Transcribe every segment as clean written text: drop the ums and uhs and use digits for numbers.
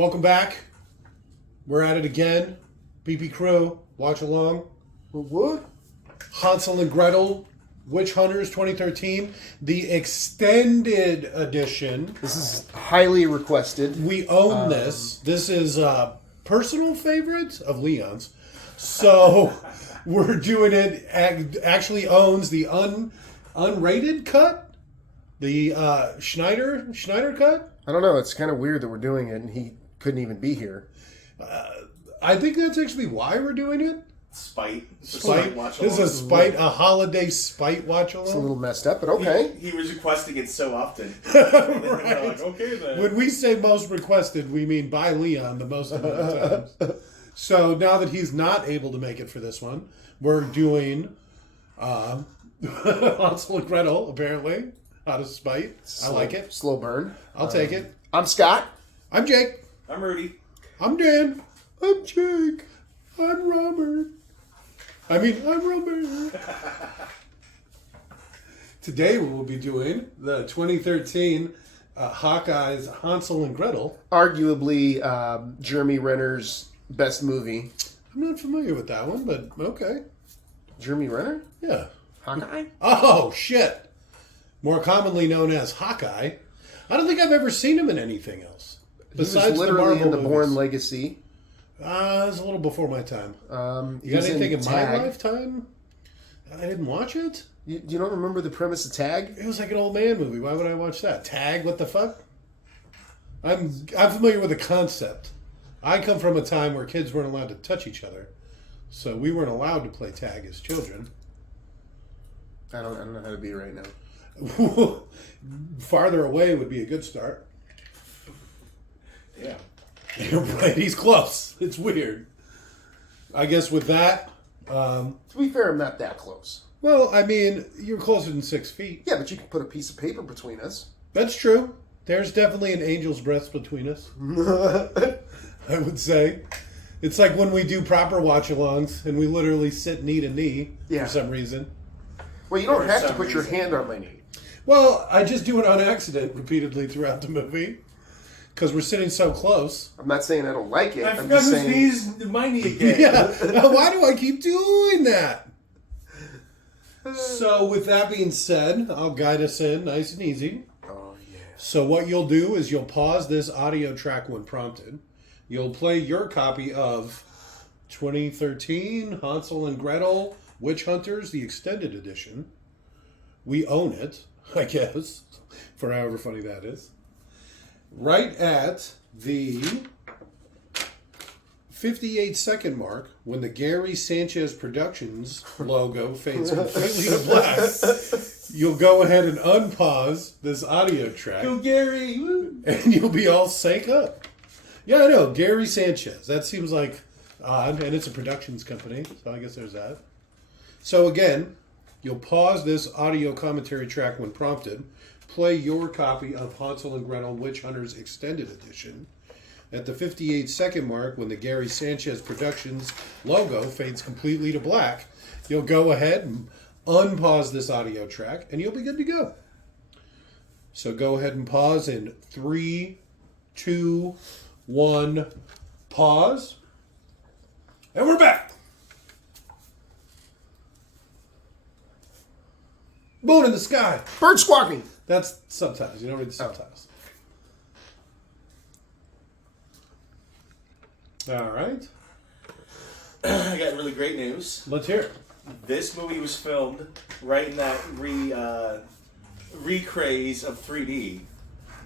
Welcome back. We're at it again. PP Crew, watch along. What? Hansel and Gretel, Witch Hunters 2013, the extended edition. This is highly requested. We own this. This is a personal favorite of Leon's. So we're doing it. Actually owns the unrated cut, the Schneider cut. I don't know. It's kind of weird that we're doing it and he couldn't even be here. I think that's actually why we're doing it. Spite. This is a spite, a holiday spite watch along. It's a little messed up, but okay. He was requesting it so often. Right. Like, okay then. When we say most requested, we mean by Leon the most amount of times. So now that he's not able to make it for this one, we're doing Hansel and Gretel, apparently, out of spite. I like it. Slow burn. I'll take it. I'm Scott. I'm Jake. I'm Rudy. I'm Dan. I'm Jake. I'm Robert. I'm Robert. Today we will be doing the 2013 Hawkeye's Hansel and Gretel. Arguably Jeremy Renner's best movie. I'm not familiar with that one, but okay. Jeremy Renner? Yeah. Hawkeye? Oh, shit. More commonly known as Hawkeye. I don't think I've ever seen him in anything else. Besides he was literally in the Bourne Legacy. It's a little before my time. You got anything in my lifetime? I didn't watch it. You don't remember the premise of Tag? It was like an old man movie. Why would I watch that? Tag? What the fuck? I'm familiar with the concept. I come from a time where kids weren't allowed to touch each other, so we weren't allowed to play tag as children. I don't know how to be right now. Farther away would be a good start. Yeah. Right, he's close. It's weird. I guess with that... to be fair, I'm not that close. Well, I mean, you're closer than 6 feet. Yeah, but you can put a piece of paper between us. That's true. There's definitely an angel's breath between us. I would say. It's like when we do proper watch-alongs and we literally sit knee to knee for some reason. Well, you don't have to put your hand on my knee. Well, I just do it on accident repeatedly throughout the movie. Because we're sitting so close. I'm not saying I don't like it. I I'm forgot just whose saying... knees my knee again. Yeah. Why do I keep doing that? So with that being said, I'll guide us in nice and easy. Oh, yeah. So what you'll do is you'll pause this audio track when prompted. You'll play your copy of 2013 Hansel and Gretel Witch Hunters, the extended edition. We own it, I guess, for however funny that is. Right at the 58-second mark, when the Gary Sanchez Productions logo fades completely to black, you'll go ahead and unpause this audio track. Go Gary! Woo. And you'll be all sank up. Yeah, I know, Gary Sanchez. That seems like odd, and it's a productions company, so I guess there's that. So again, you'll pause this audio commentary track when prompted, play your copy of Hansel and Gretel Witch Hunters Extended Edition. At the 58-second mark, when the Gary Sanchez Productions logo fades completely to black, you'll go ahead and unpause this audio track, and you'll be good to go. So go ahead and pause in 3, 2, 1, pause. And we're back. Moon in the sky. Bird squawking. That's subtitles. You don't read the subtitles. All right. I got really great news. Let's hear it. This movie was filmed right in that recraze of 3D.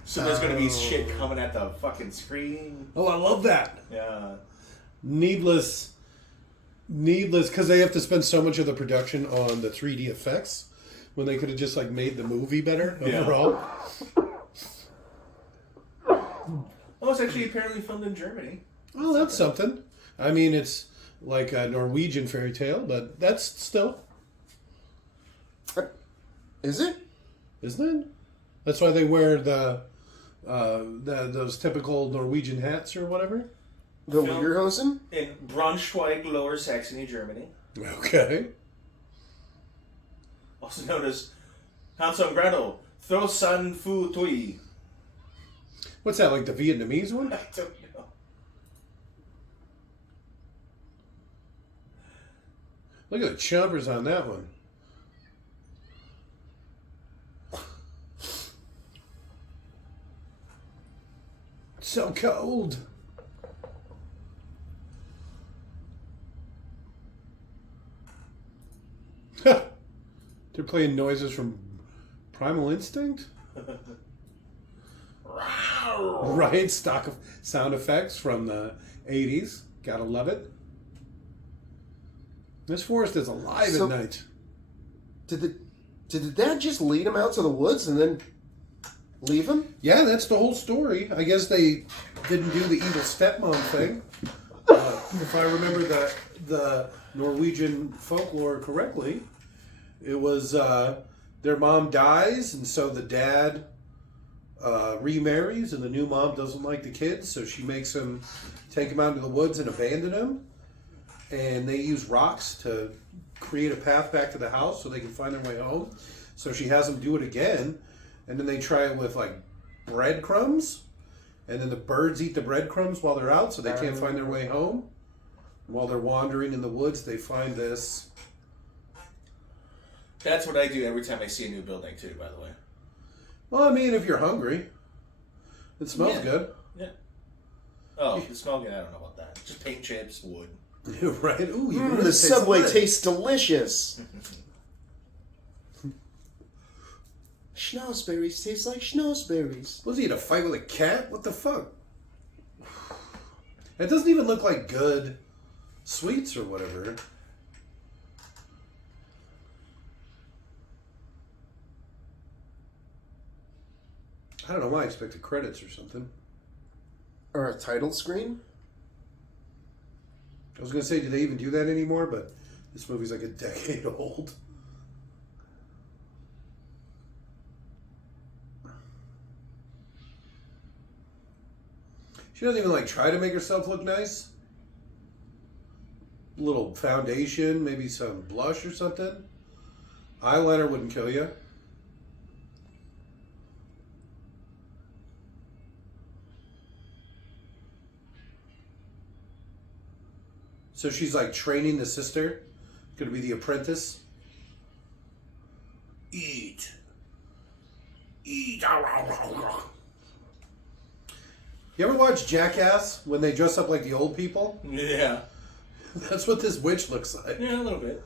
So there's going to be shit coming at the fucking screen. Oh, I love that. Yeah. Needless, because they have to spend so much of the production on the 3D effects when they could have just like made the movie better overall. Oh, it's actually apparently filmed in Germany. Oh, that's something. I mean, it's like a Norwegian fairy tale, but that's still. Is it? Isn't it? That's why they wear those typical Norwegian hats or whatever. The Lederhosen? In Braunschweig, Lower Saxony, Germany. Okay. Also known as Hansel and Gretel, Thro San Fu Tui. What's that, like the Vietnamese one? I don't know. Look at the chompers on that one. It's so cold. They're playing noises from Primal Instinct? Right, stock of sound effects from the 80s. Gotta love it. This forest is alive at night. Did the dad just lead him out to the woods and then leave him? Yeah, that's the whole story. I guess they didn't do the evil stepmom thing. If I remember the Norwegian folklore correctly, it was their mom dies, and so the dad remarries, and the new mom doesn't like the kids, so she makes him take him out into the woods and abandon him. And they use rocks to create a path back to the house so they can find their way home. So she has them do it again, and then they try it with like breadcrumbs, and then the birds eat the breadcrumbs while they're out, so they can't find their way home. While they're wandering in the woods, they find this. That's what I do every time I see a new building, too, by the way. Well, I mean, if you're hungry, it smells good. Yeah. Oh, the smell good, I don't know about that. Just paint chips, wood. Right? Ooh, you really The taste Subway good. tastes delicious. Schnozberries taste like schnozberries. Was he in a fight with a cat? What the fuck? It doesn't even look like good sweets or whatever. I don't know why I expected credits or something. Or a title screen? I was going to say, do they even do that anymore? But this movie's like a decade old. She doesn't even like try to make herself look nice. A little foundation, maybe some blush or something. Eyeliner wouldn't kill you. So she's like training the sister. Gonna be the apprentice. Eat. Eat. You ever watch Jackass when they dress up like the old people? Yeah. That's what this witch looks like. Yeah, a little bit.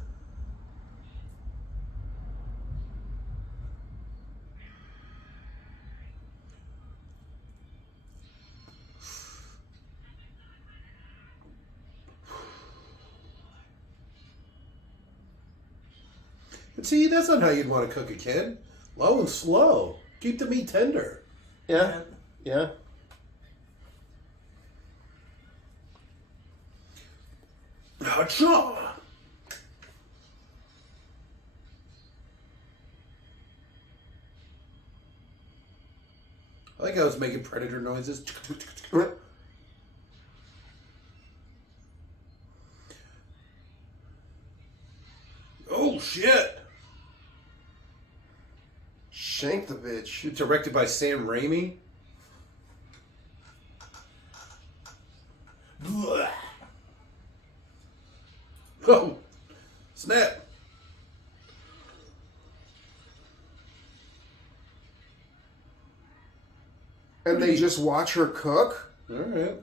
But see, that's not how you'd want to cook a kid. Low and slow. Keep the meat tender. Yeah. Yeah. Achoo! I think I was making predator noises. Oh shit! Shank the bitch. Directed by Sam Raimi. Oh, snap! And they just watch her cook? All right.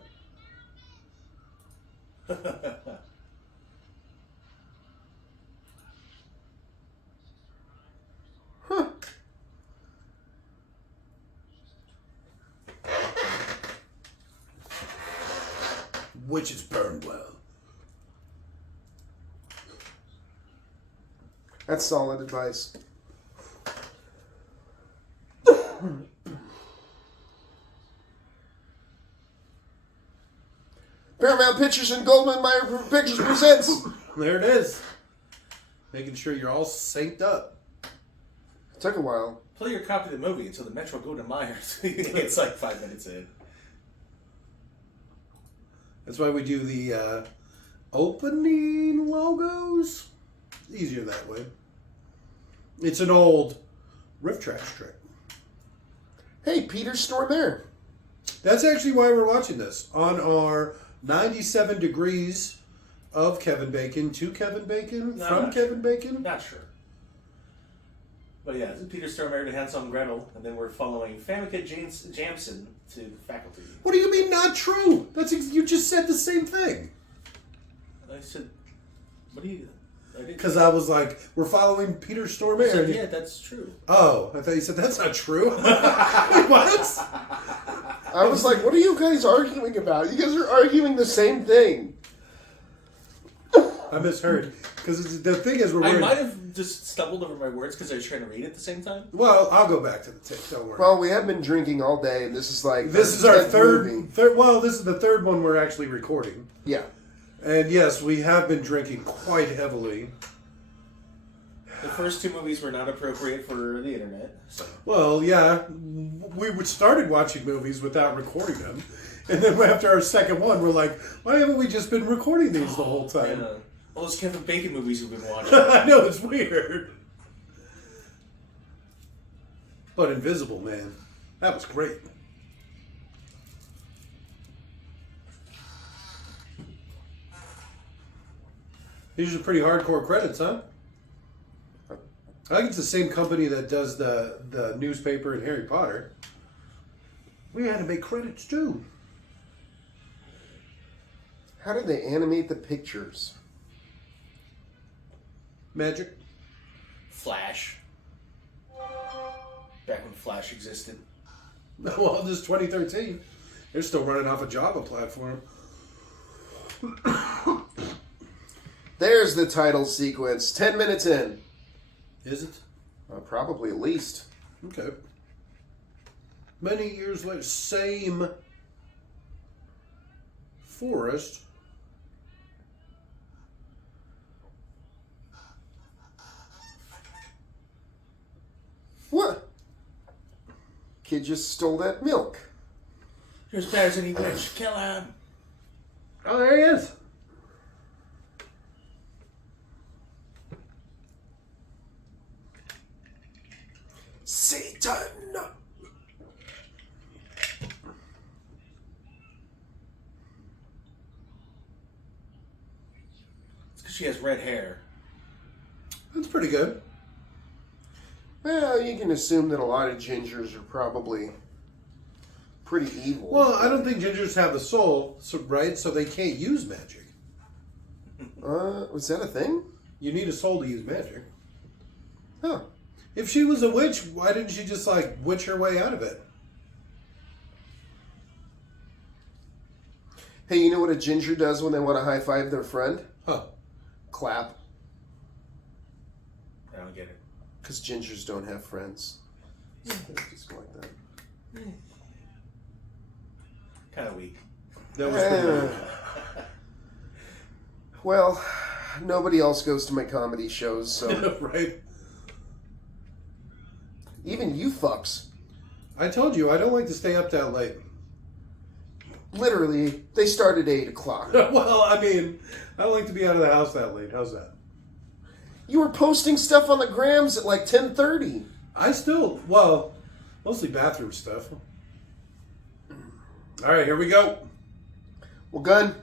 Huh. Witches burn well. That's solid advice. Paramount Pictures and Goldwyn Mayer Pictures presents. There it is. Making sure you're all synced up. Took a while. Play your copy of the movie until the Metro Goldwyn Mayers. It's like 5 minutes in. That's why we do the opening logos. Easier that way. It's an old riff trash trick. Hey, Peter's store there. That's actually why we're watching this. On our 97 degrees of Kevin Bacon to Kevin Bacon, No, from Kevin Bacon. Not sure. But yeah, this is Peter Stormare to Hansel and Gretel, and then we're following Famke Janssen to faculty. What do you mean not true? You just said the same thing. I said, what do you... Because I was like, we're following Peter Stormare. Said, yeah, that's true. Oh, I thought you said that's not true. What? I was like, what are you guys arguing about? You guys are arguing the same thing. I misheard. Because the thing is, I might have just stumbled over my words because I was trying to read at the same time. Well, I'll go back to the tape. Don't worry. Well, we have been drinking all day, and this is like... This is our movie. third. Well, this is the third one we're actually recording. Yeah. And yes, we have been drinking quite heavily. The first two movies were not appropriate for the internet. So. Well, yeah, we started watching movies without recording them. And then after our second one, we're like, why haven't we just been recording these the whole time? Yeah. All those Kevin Bacon movies we've been watching. I know, it's weird. But Invisible Man, that was great. These are pretty hardcore credits, huh? I think it's the same company that does the newspaper in Harry Potter. We had to make credits too. How did they animate the pictures? Magic. Flash. Back when Flash existed. Well, this is 2013. They're still running off a Java platform. There's the title sequence. 10 minutes in. Is it? Probably at least. Okay. Many years later, same forest. What? Kid just stole that milk. You're as bad as any witch. Kill him. Oh, there he is. Satan! It's because she has red hair. That's pretty good. Well, you can assume that a lot of gingers are probably pretty evil. Well, I don't think gingers have a soul, so, right? So they can't use magic. Was that a thing? You need a soul to use magic. Huh. If she was a witch, why didn't she just, like, witch her way out of it? Hey, you know what a ginger does when they want to high-five their friend? Huh. Clap. I don't get it. Because gingers don't have friends. They just go like that. Kind of weak. That was pretty good. Well, nobody else goes to my comedy shows, so... Right? Even you fucks. I told you, I don't like to stay up that late. Literally, they start at 8 o'clock. Well, I mean, I don't like to be out of the house that late. How's that? You were posting stuff on the grams at like 10:30. I still, well, mostly bathroom stuff. All right, here we go. Well, gun.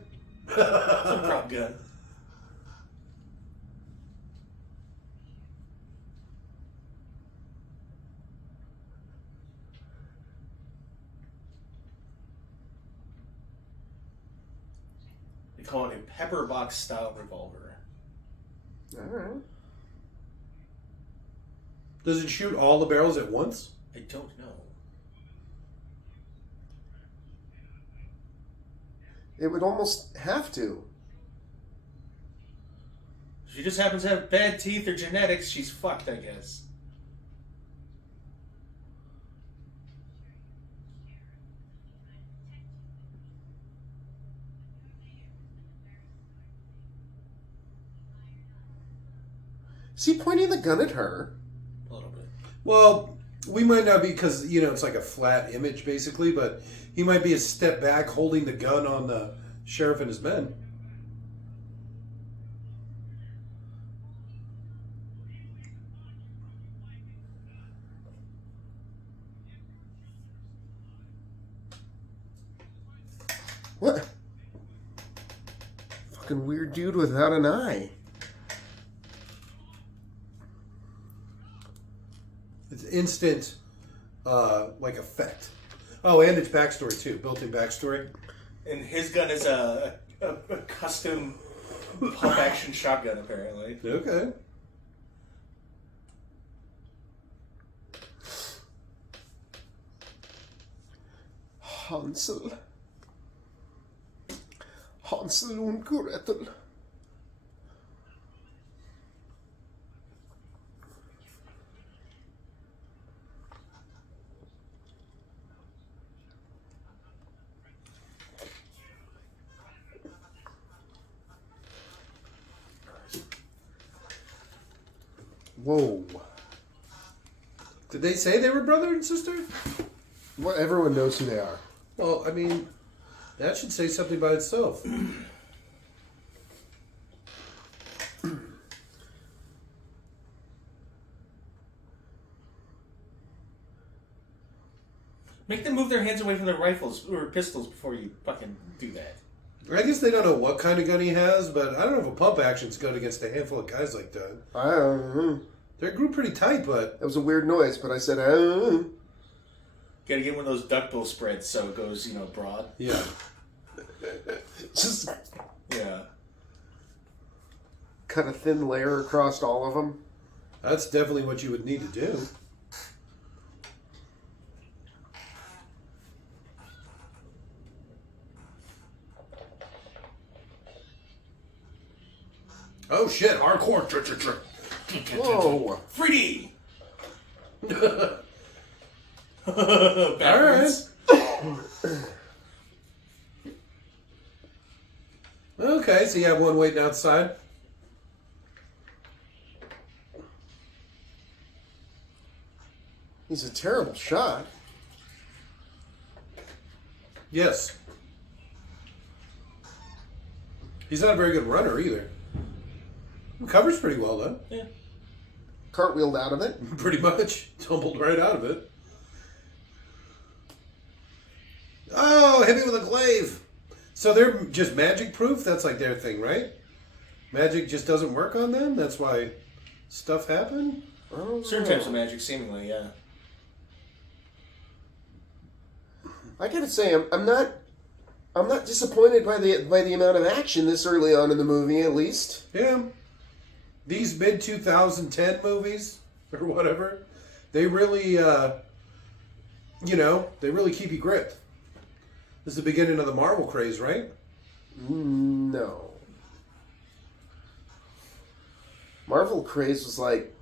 It's a prop gun. They call it a pepper box style revolver. All right. Does it shoot all the barrels at once? I don't know. It would almost have to. If she just happens to have bad teeth or genetics, she's fucked, I guess. Is he pointing the gun at her? A little bit. Well, we might not be, because, you know, it's like a flat image, basically, but he might be a step back holding the gun on the sheriff and his men. What? Fucking weird dude without an eye. It's instant, like, effect. Oh, and it's backstory, too. Built-in backstory. And his gun is a custom pump-action shotgun, apparently. Okay. Hansel and Gretel. Whoa. Did they say they were brother and sister? Well, everyone knows who they are. Well, I mean, that should say something by itself. Make them move their hands away from their rifles or pistols before you fucking do that. I guess they don't know what kind of gun he has, but I don't know if a pump action's good against a handful of guys like that. I don't know. They're grouped pretty tight, but... That was a weird noise, but I said, I don't know. Gotta get one of those duckbill spreads so it goes, broad. Yeah. Just Yeah. cut a thin layer across all of them. That's definitely what you would need to do. Oh shit, hardcore. Whoa. 3D! Alright. Okay, so you have one waiting outside. He's a terrible shot. Yes. He's not a very good runner either. He covers pretty well though. Yeah. Cartwheeled out of it. Pretty much. Tumbled right out of it. Oh, hit me with a glaive. So they're just magic proof? That's like their thing, right? Magic just doesn't work on them? That's why stuff happened? Certain types of magic, seemingly, yeah. I gotta say, I'm not disappointed by the amount of action this early on in the movie, at least. Yeah. These mid-2010 movies, or whatever, they really, they really keep you gripped. This is the beginning of the Marvel craze, right? No. Marvel craze was like...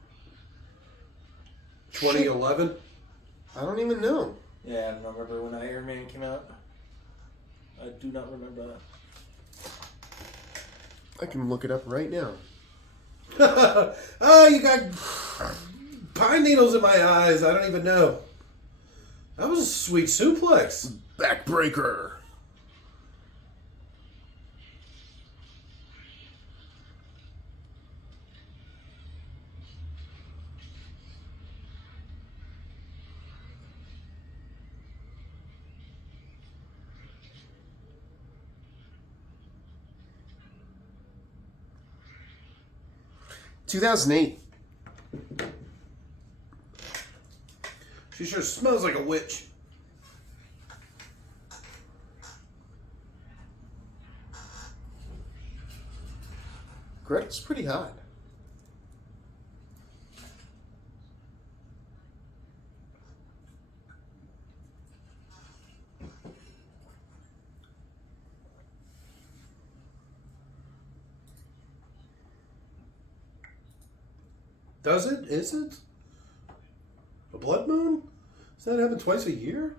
2011? I don't even know. Yeah, I don't remember when Iron Man came out. I do not remember that. I can look it up right now. Oh, you got pine needles in my eyes. I don't even know. That was a sweet suplex. Backbreaker. ...2008. She sure smells like a witch. Gretel's pretty hot. Does it? Is it? A blood moon? Does that happen twice a year?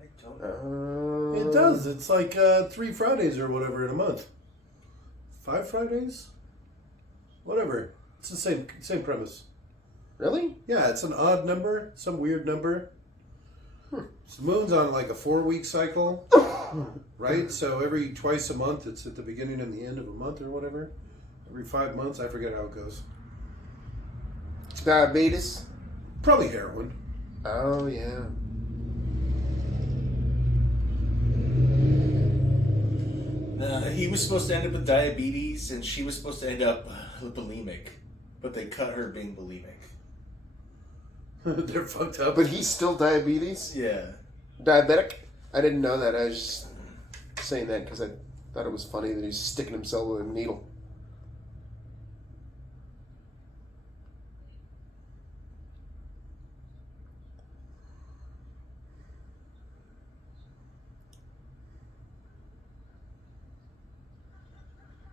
I don't know. It does. It's like 3 Fridays or whatever in a month. 5 Fridays? Whatever. It's the same premise. Really? Yeah, it's an odd number, some weird number. So the moon's on like a 4-week cycle, right? So every twice a month, it's at the beginning and the end of a month or whatever. Every 5 months, I forget how it goes. Diabetes? Probably heroin. Oh, yeah. He was supposed to end up with diabetes, and she was supposed to end up bulimic, but they cut her being bulimic. They're fucked up. But he's still diabetes? Yeah. Diabetic? I didn't know that. I was just saying that because I thought it was funny that he's sticking himself with a needle.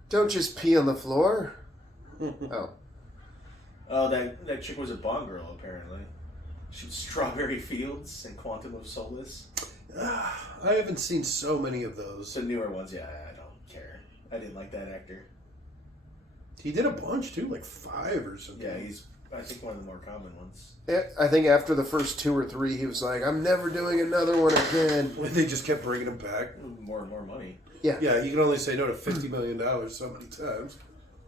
Don't just pee on the floor. Oh. Oh, that chick was a Bond girl, apparently. She was Strawberry Fields and Quantum of Solace. I haven't seen so many of those. The newer ones, yeah, I don't care. I didn't like that actor. He did a bunch too, like 5 or something. Yeah, he's, I think, one of the more common ones. I think after the first 2 or 3, he was like, I'm never doing another one again. They just kept bringing him back. More and more money. Yeah. Yeah, you can only say no to $50 million so many times.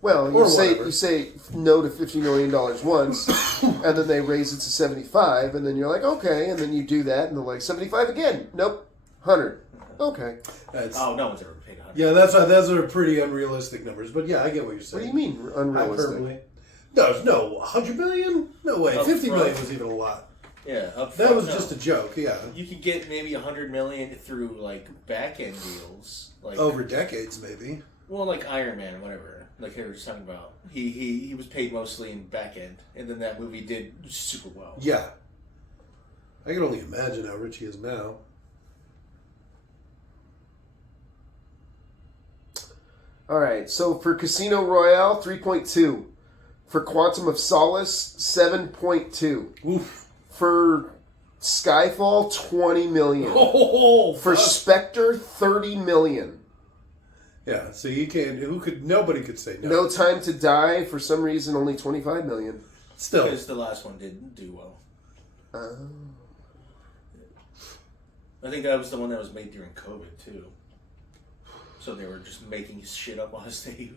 Well, Or you say no to $50 million once, and then they raise it to 75, and then you're like, okay, and then you do that, and they're like, 75 again. Nope. 100. Okay. Oh, no one's ever paid 100. Yeah, those are pretty unrealistic numbers. But yeah, I get what you're What saying. do you mean unrealistic? Hyperbole. No, 100 million? No way. Up 50 million front. was even a lot. Yeah, up That front, was no. just a joke, yeah. You could get maybe 100 million through like back end deals, like Over decades, maybe. well, like Iron Man, whatever. Like they were just talking about, he was paid mostly in back end, and then that movie did super well. Yeah. I can only imagine how rich he is now. All right, so for Casino Royale, 3.2. For Quantum of Solace, 7.2. Oof. For Skyfall, 20 million. Oh, For fuck. Spectre, 30 million. Yeah, so you can't. Nobody could say no. No Time to Die, for some reason, only 25 million. Still. Because the last one didn't do well. I think that was the one that was made during COVID too. So they were just making shit up on a stage.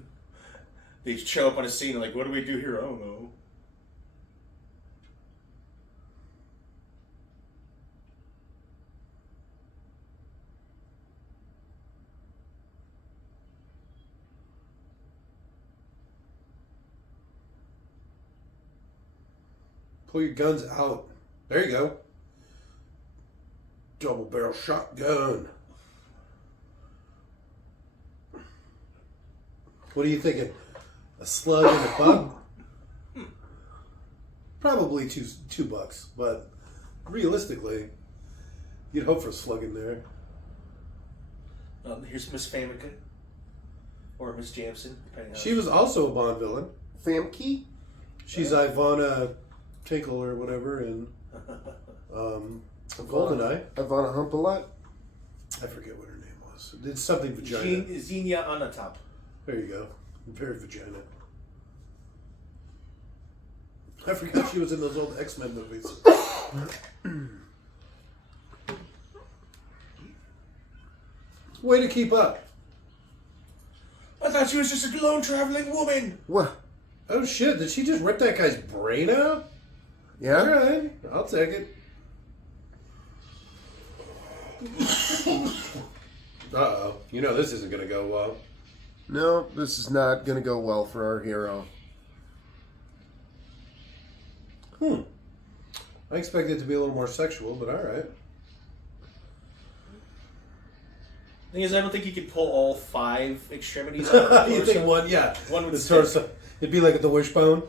They show up on a scene and like, what do we do here? I don't know. Pull your guns out. There you go. Double barrel shotgun. What are you thinking? A slug and a bug? Probably $2, but realistically, you'd hope for a slug in there. Here's Miss Famicka. Or Miss Jamson, depending on She was also a Bond villain. Famke? She's Ivana Tinkle or whatever in GoldenEye. Ivana Humpalot? I forget what her name was. It's something vagina. Xenia Onatop. There you go. Very vagina. I forgot she was in those old X-Men movies. Way to keep up. I thought she was just a lone traveling woman. What? Oh shit, did she just rip that guy's brain out? Yeah? Alright, I'll take it. Uh-oh. You know this isn't gonna go well. No, this is not going to go well for our hero. I expected it to be a little more sexual, but alright. Thing is, I don't think you could pull all 5 extremities out. You think one, yeah. One would the stick. torso. It'd be like at the wishbone.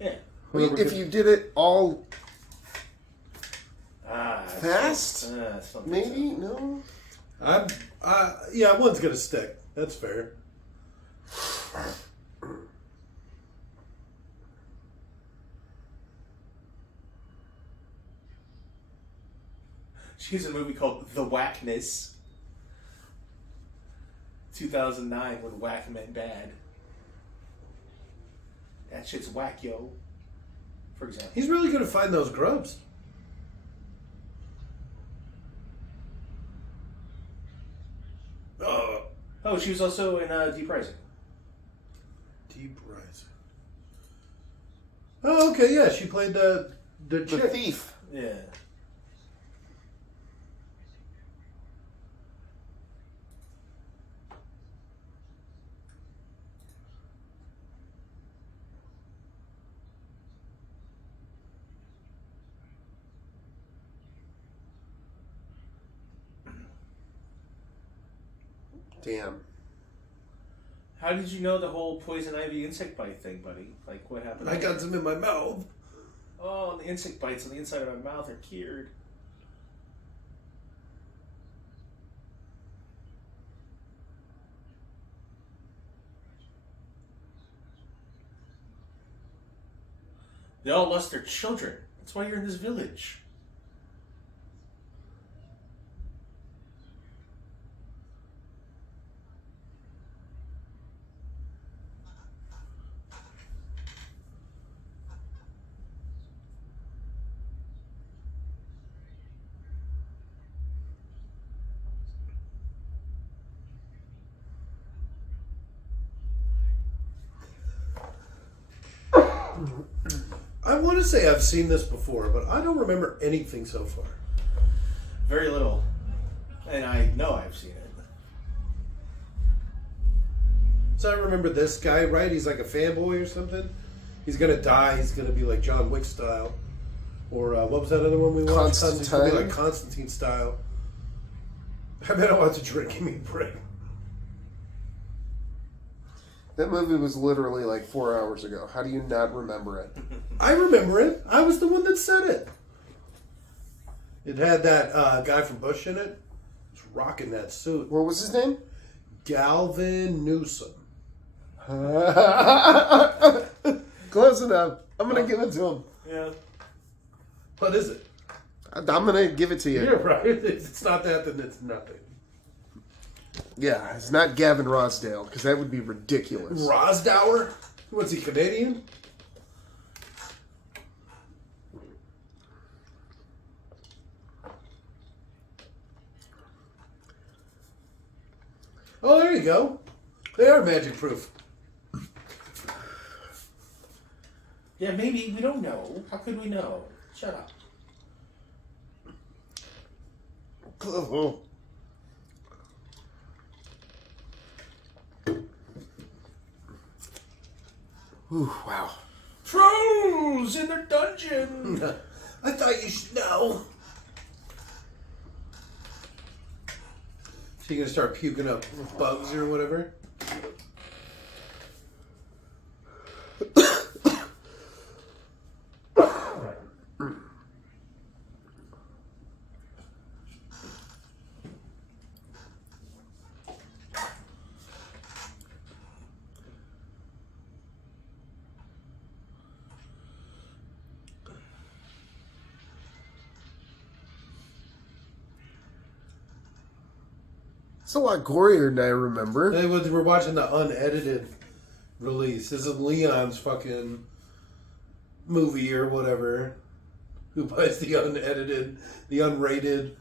Yeah. If you did it all Ah, fast, something maybe? so. No? Yeah, one's gonna stick. That's fair. She's in a movie called The Whackness. 2009, when whack meant bad. That shit's whack, yo. For example. He's really good at finding those grubs. Oh, she was also in Deep Rising. Deep Rising. Oh, okay, yeah, she played the The chick. thief. Yeah. Damn. How did you know the whole poison ivy insect bite thing, buddy? Like, what happened? I got some in my mouth. Oh, the insect bites on the inside of my mouth are cured. They all lost their children. That's why you're in this village. I want to say I've seen this before, but I don't remember anything so far. Very little. And I know I've seen it. So I remember this guy, right? He's like a fanboy or something. He's gonna die. He's gonna be like John Wick style, or what was that other one we watched? He's gonna be like Constantine style. I bet I want to drink. Give me a break. That movie was literally like 4 hours ago. How do you not remember it? I remember it. I was the one that said it. It had that guy from Bush in it. He's rocking that suit. What was his name? Galvin Newsom. Close enough. I'm going to give it to him. Yeah. What is it? I'm going to give it to you. You're right. It's not that, then it's nothing. Yeah, it's not Gavin Rossdale, because that would be ridiculous. Rosdower? What's he, Canadian? Oh, there you go. They are magic proof. Yeah, maybe. We don't know. How could we know? Shut up. Oh. Ooh, wow. Trolls in their dungeon! I thought you should know. So you're going to start puking up bugs or whatever? It's a lot gorier than I remember. We're watching the unedited release. This is Leon's fucking movie or whatever. Who buys the unedited, the unrated,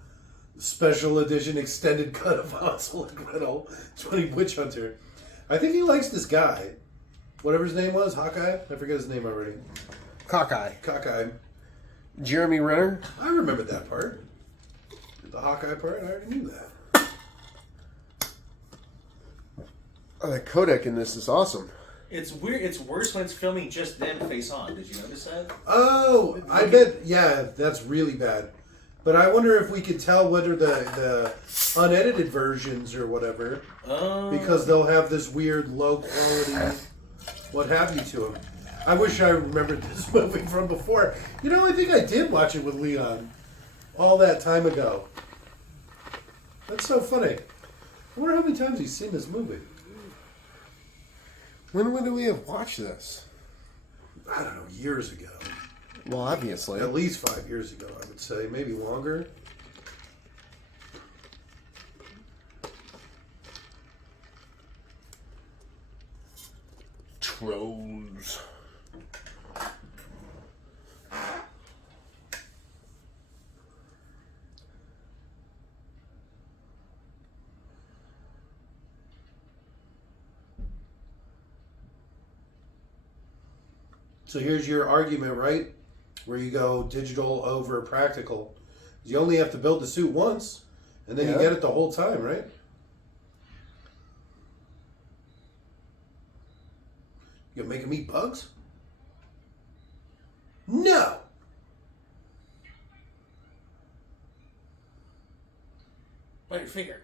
special edition extended cut of Hansel and Gretel 20 Witch Hunter. I think he likes this guy. Whatever his name was, Hawkeye? I forget his name already. Cockeye. Cockeye. Jeremy Renner. I remember that part. The Hawkeye part, I already knew that. Oh, the codec in this is awesome. It's weird. It's worse when it's filming just them face on. Did you notice that? Oh, I bet. Yeah, that's really bad. But I wonder if we could tell whether the unedited versions or whatever, because they'll have this weird low quality, what have you to them. I wish I remembered this movie from before. You know, I think I did watch it with Leon all that time ago. That's so funny. I wonder how many times he's seen this movie. When would we have watched this? I don't know, years ago. Well, obviously. At least 5 years ago, I would say. Maybe longer. Trolls. So here's your argument, right? Where you go digital over practical. You only have to build the suit once, and then you get it the whole time, right? You gonna make him eat bugs? No! Bite your finger.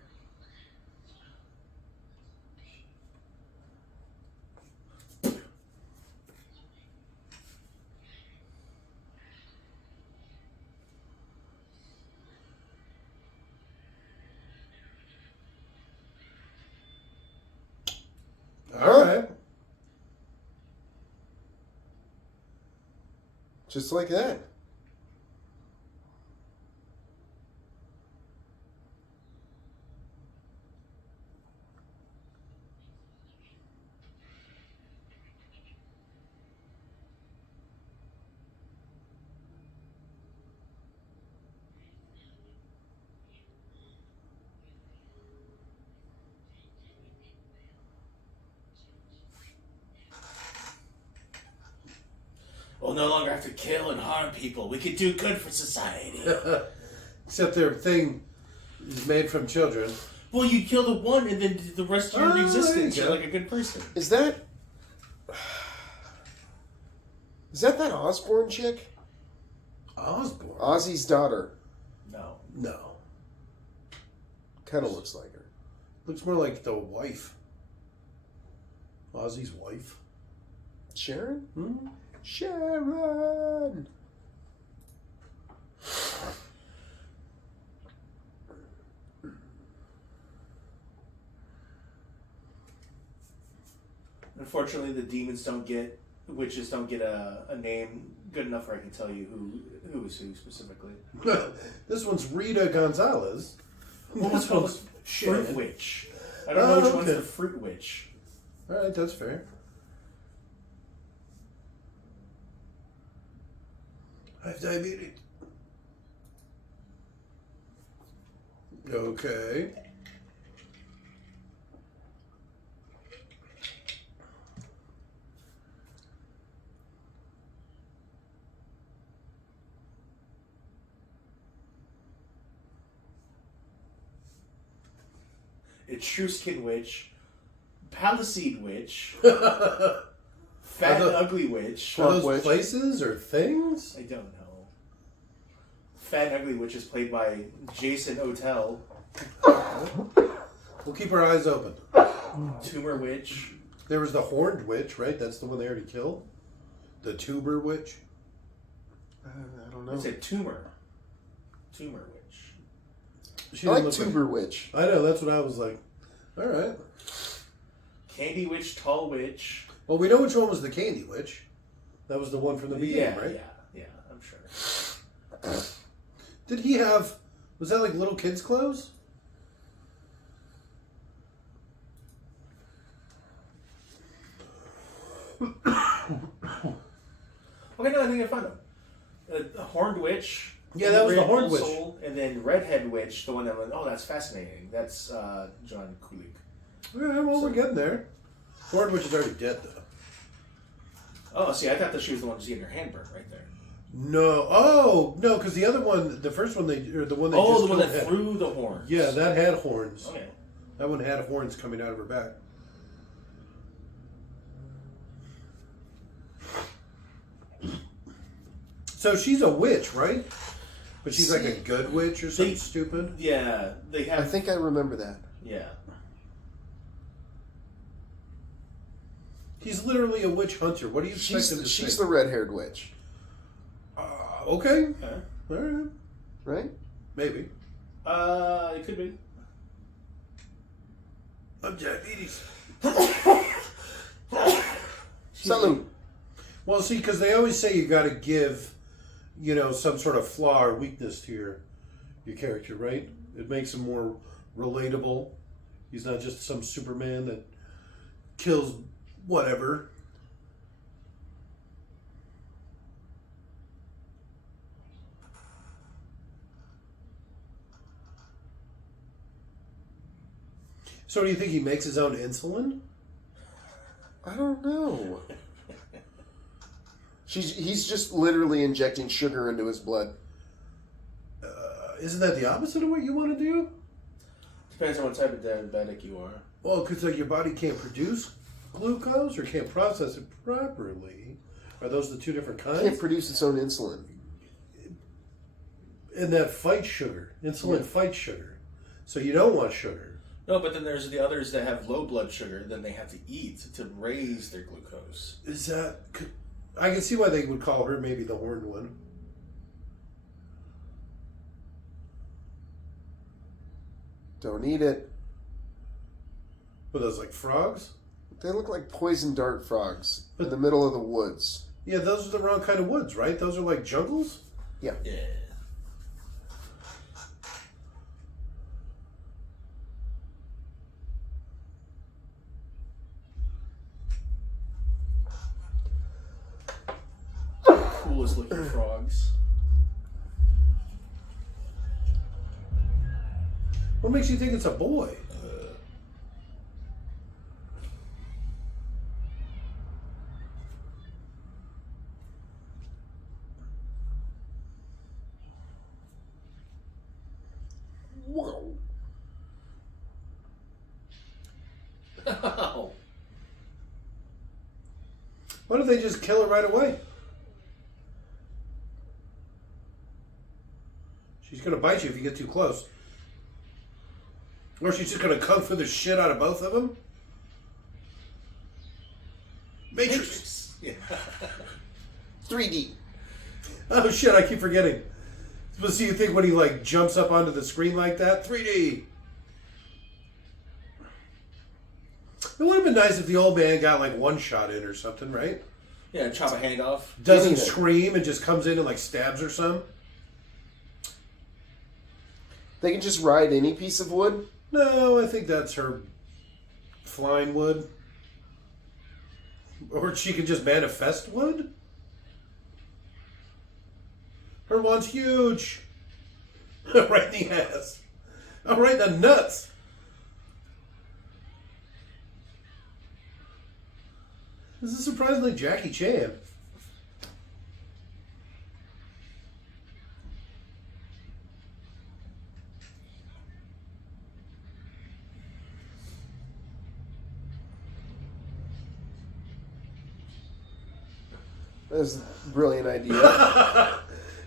Just like that. We'll no longer have to kill and harm people. We can do good for society. Except their thing is made from children. Well, you kill the one and then the rest of your existence, you you're go. like a good person. Is that Osborne chick? Osborne? Ozzy's daughter. No. No. Kind of looks like her. Looks more like the wife. Ozzy's wife. Sharon? Hmm? Sharon! Unfortunately, witches don't get a name good enough where I can tell you who is who specifically. This one's Rita Gonzalez. Well, This this one's one's Fruit Witch. I don't know which one's okay. the Fruit Witch. Alright, that's fair. I have diabetes. Okay. Etruscan Witch, Palisade Witch, Are Fat and those- Ugly Witch. those Witch. places or things? I don't know. Fat and Ugly Witch is played by Jason O'Tell. We'll keep our eyes open. Tumor Witch. There was the Horned Witch, right? That's the one they already killed. The Tuber Witch. I don't I know. said Tumor. Tumor Witch. She I didn't like look Tuber Witch. I know, that's what I was like. Alright. Candy Witch, Tall Witch. Well, we know which one was the Candy Witch. That was the one from the beginning, Yeah, right? yeah, I'm sure. Did he have... Was that like little kids' clothes? Okay, no, I think I found them. The Horned Witch. Yeah, that was the Red Horned Bull Witch. Soul, and then Redhead Witch, the one that went, oh, that's fascinating. That's John Kulik. Alright, well, we're getting there. Horned Witch is already dead, though. Oh, see, I thought that she was the one just getting her hand burnt right there. No. Oh, no, because the other one, the first one, or the one they Oh, just the one killed that had- threw the horns. Yeah, that had horns. Okay. That one had horns coming out of her back. So she's a witch, right? But she's like a good witch or something stupid. Yeah, they have. I think I remember that. Yeah. He's literally a witch hunter. What do you expect him to She's say? the red-haired witch, Okay. Okay. All right. right? Maybe. It could be. I'm diabetes. Salute. Well, see, because they always say you got to give, some sort of flaw or weakness to your character, right? It makes him more relatable. He's not just some Superman that kills whatever. So do you think he makes his own insulin? I don't know. He's just literally injecting sugar into his blood. Isn't that the opposite of what you want to do? Depends on what type of diabetic you are. Well, because your body can't produce glucose or can't process it properly. Are those the two different It kinds? can't produce its own insulin. And that fights sugar. Insulin fights sugar. So you don't want sugar. No, but then there's the others that have low blood sugar, then they have to eat to raise their glucose. Is that... I can see why they would call her maybe the horned one. Don't eat it. What are those, like frogs? They look like poison dart frogs in the middle of the woods. Yeah, those are the wrong kind of woods, right? Those are like jungles? Yeah. Yeah. Coolest looking frogs. What makes you think it's a boy? Whoa. Oh. Why don't they just kill it right away? She's gonna bite you if you get too close. Or she's just gonna kung fu the shit out of both of them. Matrix. Yeah. 3D. Oh shit! I keep forgetting. But see, you think when he like jumps up onto the screen like that, 3D. It would have been nice if the old man got like one shot in or something, right? Yeah, chop a hand off. Doesn't Anything. scream and just comes in and like stabs her some. They can just ride any piece of wood. No, I think that's her flying wood. Or she could just manifest wood. Her wand's huge. Right in the ass. Oh, right in the nuts. This is surprisingly Jackie Chan. That's a brilliant idea.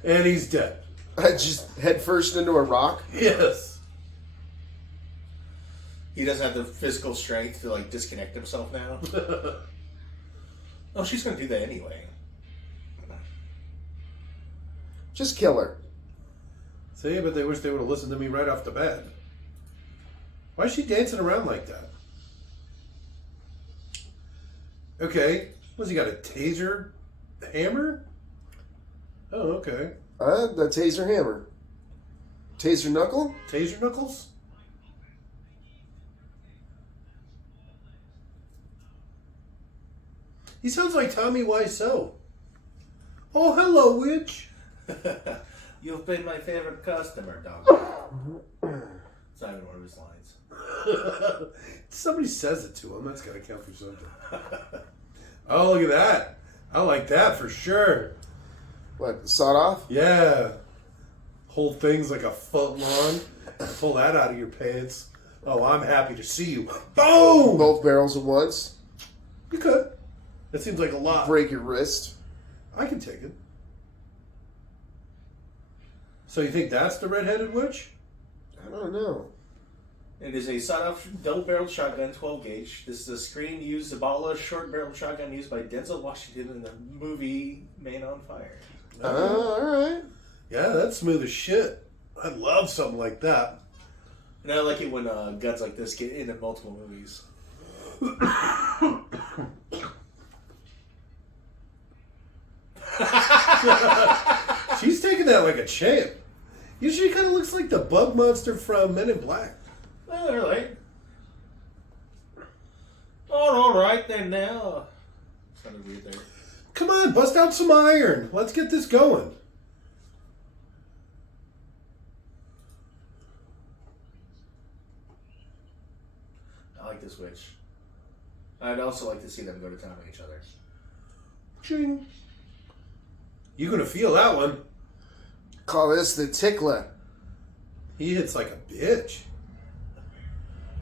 And he's dead. I just head first into a rock. Yes. He doesn't have the physical strength to like disconnect himself now. Oh, she's gonna do that anyway. Just kill her. See, but they wish they would have listened to me right off the bat. Why is she dancing around like that? Okay. What's he got, a taser hammer? Oh, okay. The taser hammer. Taser knuckle? Taser knuckles? He sounds like Tommy Wiseau. Oh, hello, witch. You've been my favorite customer, dog. It's not even one of his lines. Somebody says it to him. That's got to count for something. Oh, look at that. I like that for sure. What, sawed off? Yeah. Whole thing's like a foot long. Pull that out of your pants. Oh, I'm happy to see you. Boom! Both barrels at once. You could. That seems like a lot. Break your wrist. I can take it. So you think that's the red-headed witch? I don't know. It is a sawed-off double-barreled shotgun, 12 gauge. This is a screen used, Zabala short-barreled shotgun used by Denzel Washington in the movie Man on Fire. All right. Yeah, that's smooth as shit. I love something like that. And I like it when guns like this get into multiple movies. She's taking that like a champ. She kind of looks like the bug monster from Men in Black. Well, they're like, oh, all right then now. Sounded weird there. Come on, bust out some iron. Let's get this going. I like this witch. I'd also like to see them go to town on each other. Ching. You're going to feel that one. Call this the tickler. He hits like a bitch.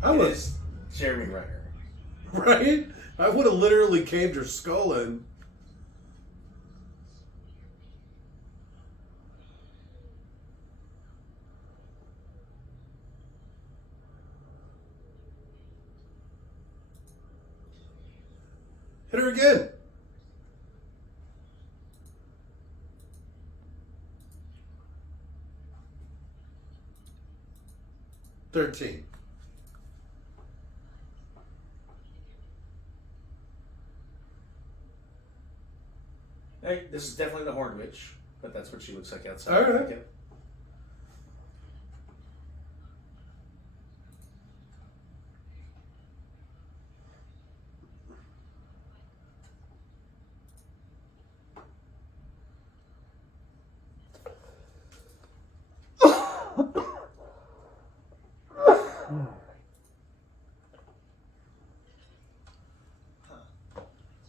I It would, is Jeremy Renner. right? I would have literally caved her skull in. Hit her again. $13. Hey, this is definitely the Horned Witch, but that's what she looks like outside. All right. Yep.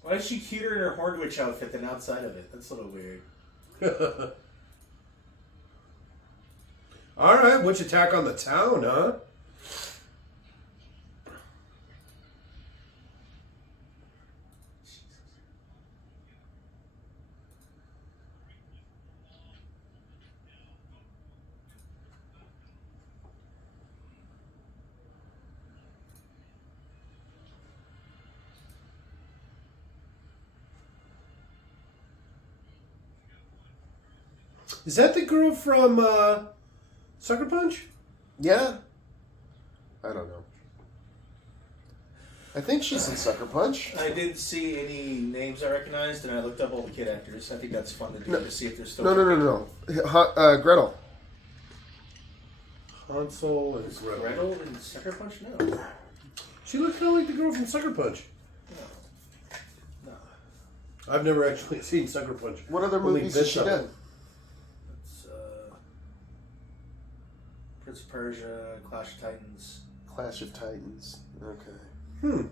Why is she cuter in her Horned Witch outfit than outside of it? That's a little weird. All right, witch attack on the town, huh? Is that the girl from Sucker Punch? Yeah. I don't know. I think she's in Sucker Punch. I didn't see any names I recognized, and I looked up all the kid actors. I think that's fun to do to see if they're still. No. Gretel. Hansel and Gretel. Gretel in Sucker Punch? No. She looks kind of like the girl from Sucker Punch. No. I've never actually seen Sucker Punch. What other Only movies has bits she of done? it. It's Prince of Persia, Clash of Titans. Clash of Titans. Okay.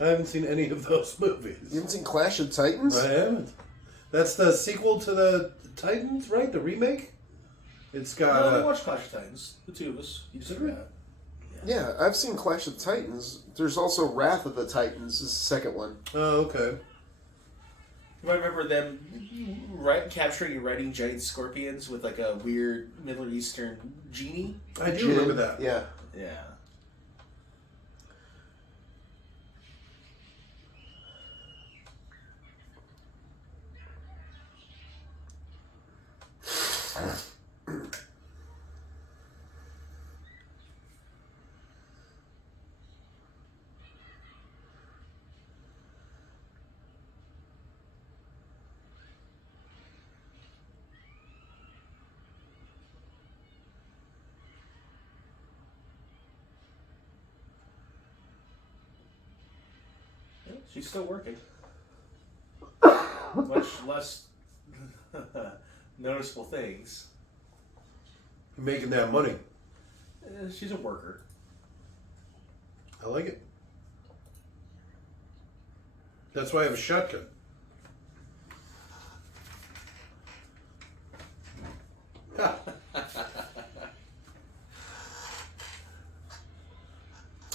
I haven't seen any of those movies. You haven't seen Clash of Titans? I haven't. That's the sequel to the Titans, right? The remake? It's got... No, we watched Clash of Titans. The two of us. You just forgot. Yeah, I've seen Clash of Titans. There's also Wrath of the Titans, is the second one. Oh, okay. You might remember them capturing and riding giant scorpions with like a weird Middle Eastern genie? I do remember that. Yeah. Yeah. She's still working. Much less noticeable things. Making that money. She's a worker. I like it. That's why I have a shotgun.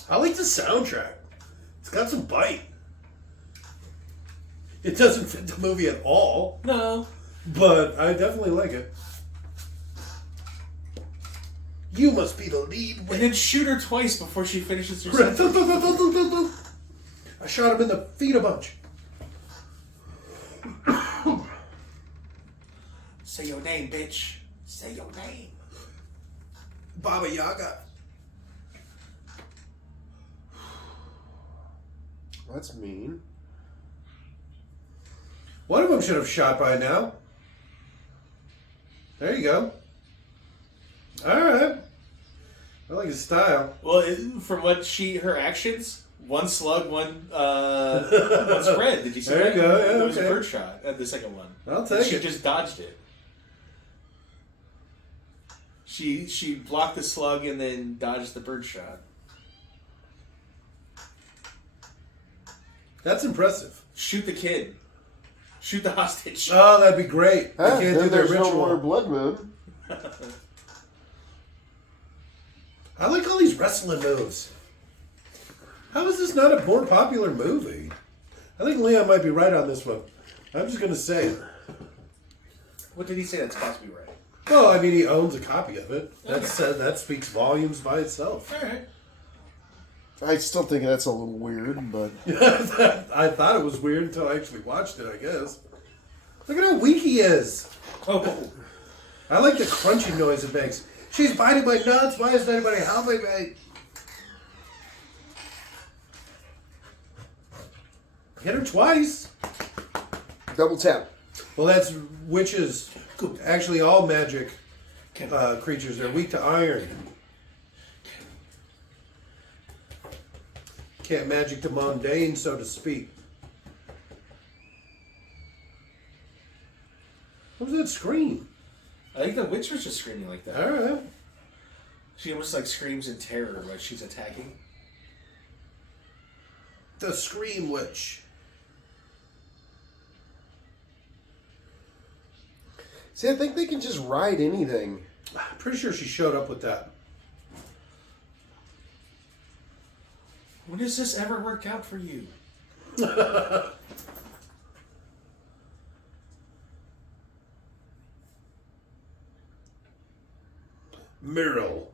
I like the soundtrack. It's got some bite. It doesn't fit the movie at all, No. but I definitely like it. You must be the lead And witch. then shoot her twice before she finishes her sentence. I shot him in the feet a bunch. Say your name, bitch. Say your name. Baba Yaga. That's mean. One of them should have shot by now. There you go. Alright. I like his style. Well, from what her actions, one slug, one spread. Did you see There that? you go, yeah, It was okay. a bird shot at the second one. I'll take She it. just dodged it. She blocked the slug and then dodged the bird shot. That's impressive. Shoot the kid. Shoot the hostage. Oh, that'd be great. They Huh? can't Then do their there's no ritual. more Blood Moon. I like all these wrestling moves. How is this not a more popular movie? I think Leon might be right on this one. I'm just going to say it. What did he say that's supposed to be right? Well, I mean, he owns a copy of it. That speaks volumes by itself. All right. I still think that's a little weird, but... I thought it was weird until I actually watched it, I guess. Look at how weak he is. Oh. I like the crunching noise it makes. She's biting my nuts. Why isn't anybody helping me? Hit her twice. Double tap. Well, that's witches. Actually, all magic creatures, they're weak to iron. Can't magic the mundane, so to speak. What was that scream? I think the witch was just screaming like that. All right. She almost like screams in terror when she's attacking. The Scream Witch. See, I think they can just ride anything. I'm pretty sure she showed up with that. When does this ever work out for you? Meryl.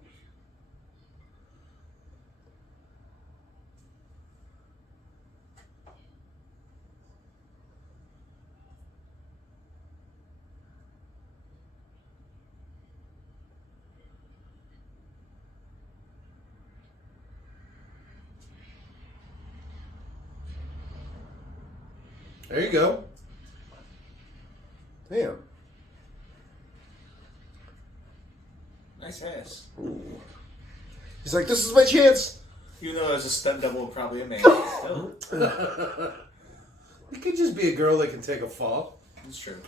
There you go. Damn. Nice ass. Ooh. He's like, this is my chance. Even though as a stunt double, probably a man. Still, It could just be a girl that can take a fall. it's true.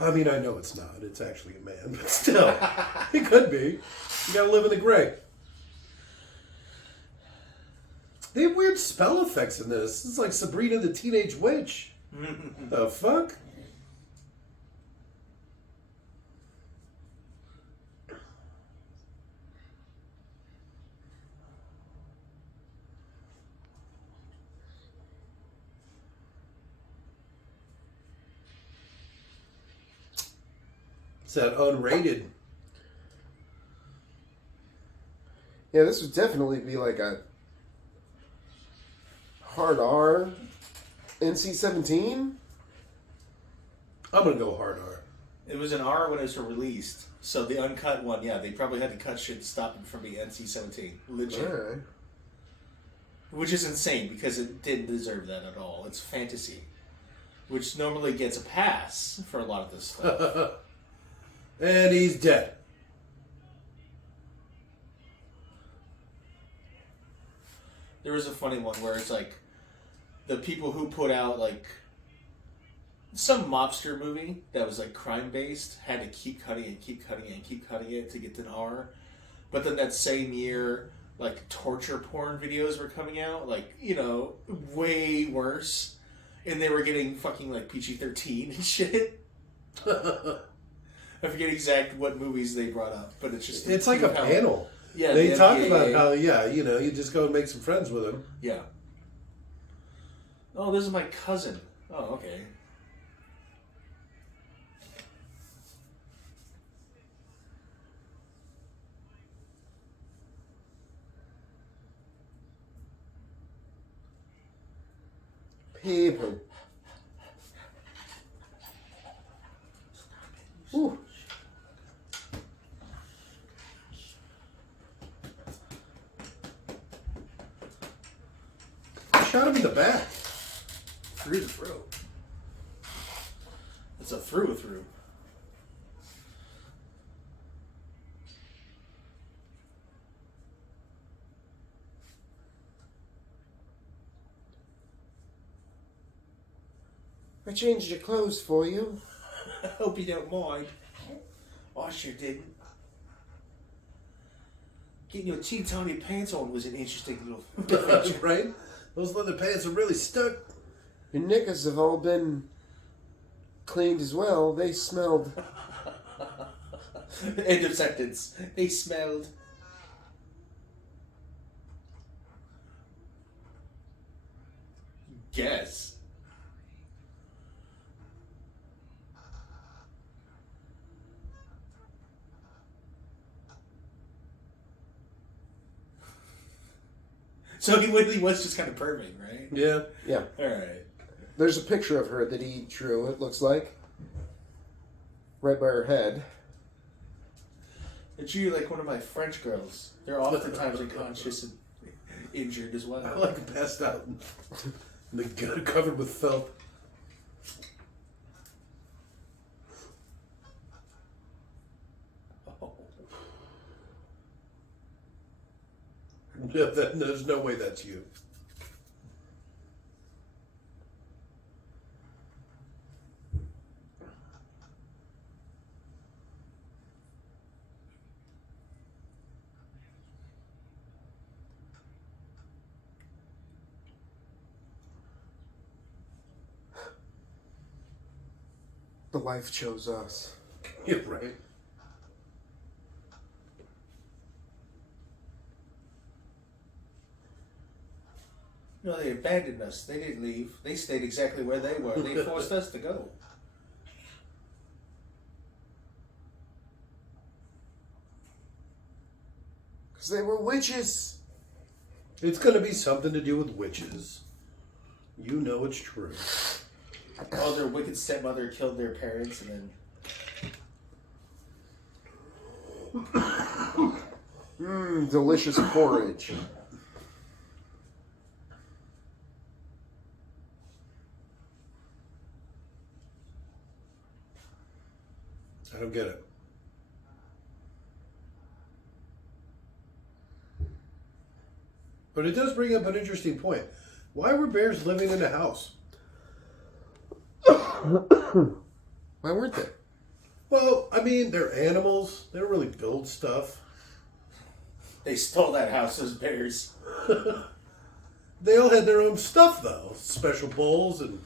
I mean, I know it's not. It's actually a man, but still. It could be. You gotta live in the gray. They have weird spell effects in this. It's like Sabrina the Teenage Witch. The fuck? It's that unrated. Yeah, this would definitely be like a hard R. NC-17? I'm gonna go hard R. It was an R when it was released. So the uncut one, yeah, they probably had to cut shit to stop it from being NC-17. Legit. Alright. Which is insane because it didn't deserve that at all. It's fantasy. Which normally gets a pass for a lot of this stuff. And he's dead. There was a funny one where it's like the people who put out like some mobster movie that was like crime based had to keep cutting it and keep cutting it and keep cutting it to get to an R. But then that same year, like torture porn videos were coming out, like, you know, way worse. And they were getting fucking like PG-13 and shit. I forget exactly what movies they brought up, but it's just... It's like a panel. Yeah, they the talk MPAA. about how, yeah, you know, you just go and make some friends with him. Yeah. Oh, this is my cousin. Oh, okay. People. Ooh. Shot him in the back. Through the throat. It's a through. I changed your clothes for you. I hope you don't mind. Oh, I sure didn't. Getting your teeny tiny pants on was an interesting little adventure. Right? Those leather pants are really stuck. Your knickers have all been cleaned as well. They smelled. End of sentence. They smelled. Guess. So he really was just kind of perfect, right? Yeah. Yeah. All right. There's a picture of her that he drew, it looks like. Right by her head. It's you like one of my French girls. They're oftentimes unconscious and injured as well. I like passed out. And the gun covered with felt. There's no way that's you. The life chose us. You're right. No, they abandoned us. They didn't leave. They stayed exactly where they were. They forced us to go. Because they were witches. It's going to be something to do with witches. You know it's true. Oh, their wicked stepmother killed their parents and then... Delicious porridge. I don't get it. But it does bring up an interesting point. Why were bears living in a house? Why weren't they? Well, I mean, they're animals. They don't really build stuff. They stole that house as bears. They all had their own stuff, though. Special bowls and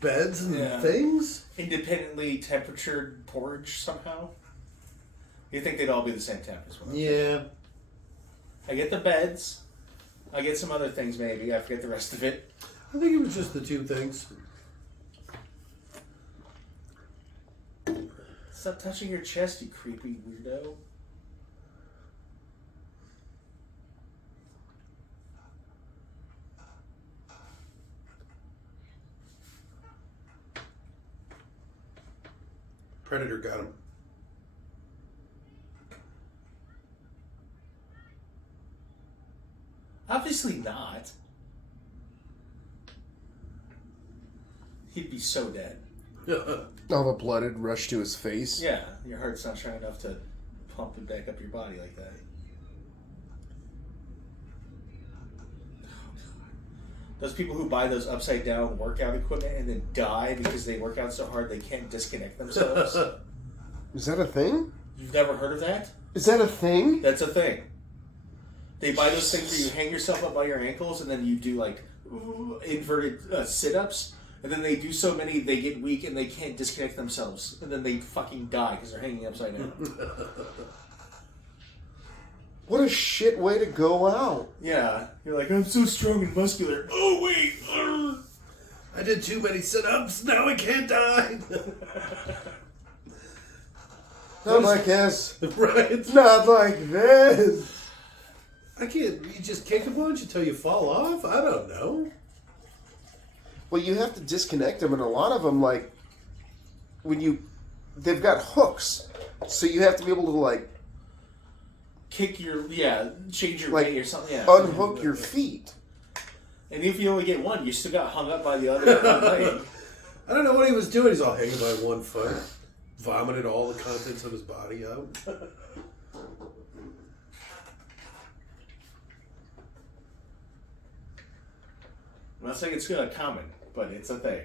beds and things. Independently temperatured porridge somehow. You think they'd all be the same temperature? Yeah. I get the beds. I get some other things maybe. I forget the rest of it. I think it was just the two things. Stop touching your chest, you creepy weirdo. Predator got him. Obviously not. He'd be so dead. All the blood had rushed to his face. Yeah, your heart's not strong enough to pump it back up your body like that. Those people who buy those upside down workout equipment and then die because they work out so hard they can't disconnect themselves. Is that a thing? You've never heard of that? Is that a thing? That's a thing. They buy those things where you hang yourself up by your ankles and then you do like inverted sit-ups. And then they do so many, they get weak and they can't disconnect themselves. And then they fucking die because they're hanging upside down. What a shit way to go out. Yeah. You're like, I'm so strong and muscular. Oh, wait. I did too many sit-ups. Now I can't die. Not like this. Right? Not like this. I can't. You just kick a bunch until you fall off? I don't know. Well, you have to disconnect them, and a lot of them, like, they've got hooks, so you have to be able to, like, Kick your, change your like, weight or something, unhook your feet. And if you only get one, you still got hung up by the other leg. I don't know what he was doing. He's all hanging by one foot. Vomited all the contents of his body out. I'm not saying it's common, but it's a thing.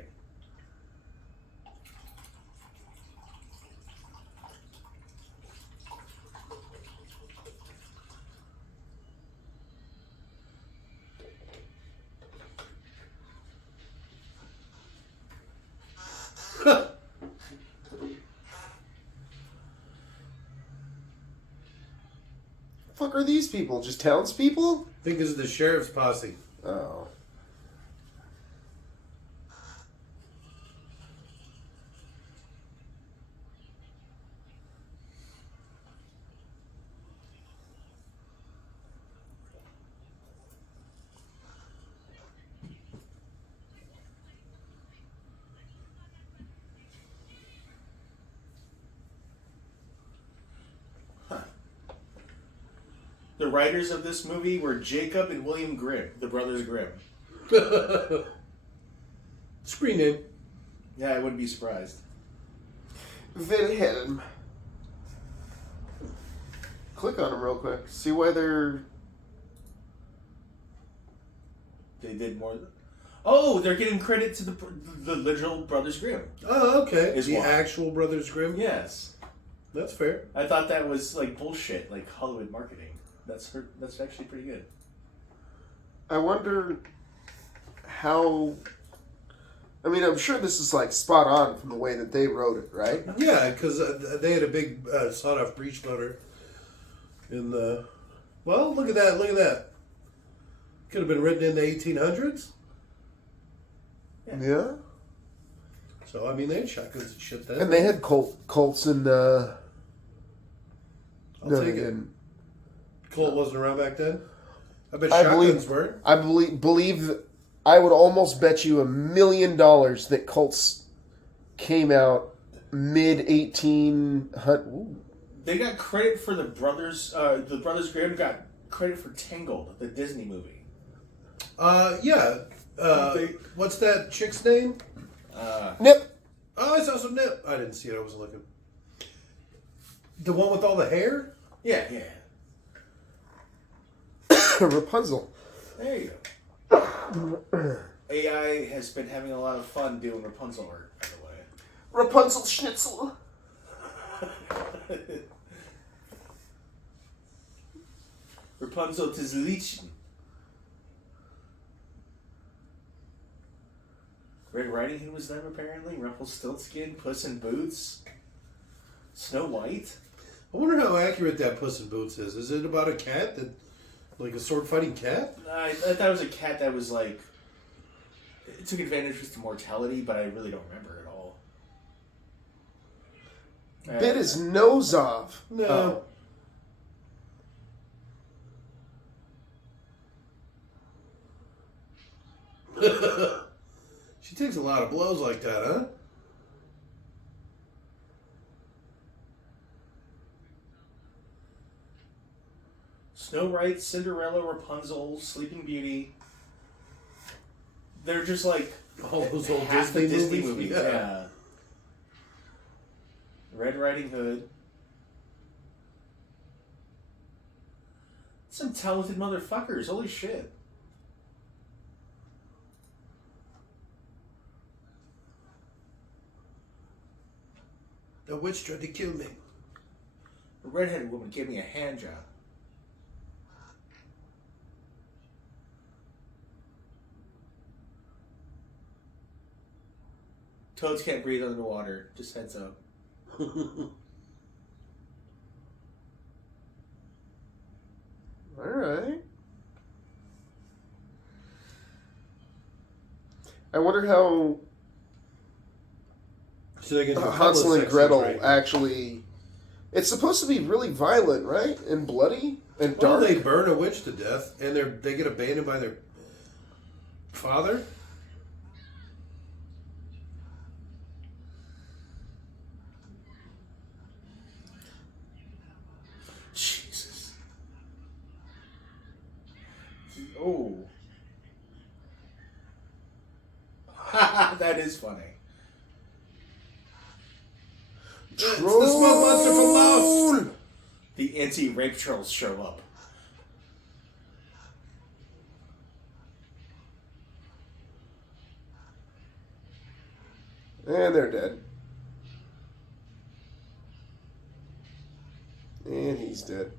Fuck are these people? Just townspeople? I think this is the sheriff's posse. Oh. The writers of this movie were Jacob and William Grimm, the brothers Grimm. Screen name. Yeah, I wouldn't be surprised. Wilhelm. Click on them real quick. See why they're... They did more. Oh, they're getting credit to the literal Brothers Grimm. Oh, okay. Is the why. actual Brothers Grimm? Yes. That's fair. I thought that was like bullshit, like Hollywood marketing. That's actually pretty good. I wonder how. I mean, I'm sure this is like spot on from the way that they wrote it, right? Yeah, because they had a big sawed-off breech loader in the. Well, look at that! Look at that! Could have been written in the 1800s. Yeah. So I mean, they had shotguns and shit then. And they had Colts and. I'll no, take they it. didn't. Colt wasn't around back then. I bet I shotguns believe. weren't. I believe. I would almost bet you $1 million that Colts came out mid 1800. They got credit for the Brothers. The Brothers Grimm got credit for Tangled, the Disney movie. Yeah. What's that chick's name? Nip. Oh, I saw some Nip. I didn't see it. I wasn't looking. The one with all the hair? Yeah. Rapunzel. There you go. AI has been having a lot of fun doing Rapunzel art, by the way. Rapunzel Schnitzel. Rapunzel Tizlichen. Red Riding Hood was them, apparently. Rumpelstiltskin, Puss in Boots. Snow White. I wonder how accurate that Puss in Boots is. Is it about a cat that, like a sword-fighting cat? I thought it was a cat that was like... It took advantage of its mortality, but I really don't remember it all. Bit his nose off. No. She takes a lot of blows like that, huh? Snow White, Cinderella, Rapunzel, Sleeping Beauty. They're just like All those old half Disney the Disney movies? movies. Yeah. Yeah. Red Riding Hood. Some talented motherfuckers. Holy shit. The witch tried to kill me. A redheaded woman gave me a hand job. Toads can't breathe underwater. Just heads up. Alright. I wonder how So they get to a couple Hansel of and Gretel sections, right? actually... It's supposed to be really violent, right? And bloody? And Well, dark? they burn a witch to death, and they get abandoned by their father. Jesus. Oh. That is funny. It's the smoke monster from Lost. The anti-rape trolls show up. And they're dead. And he's dead.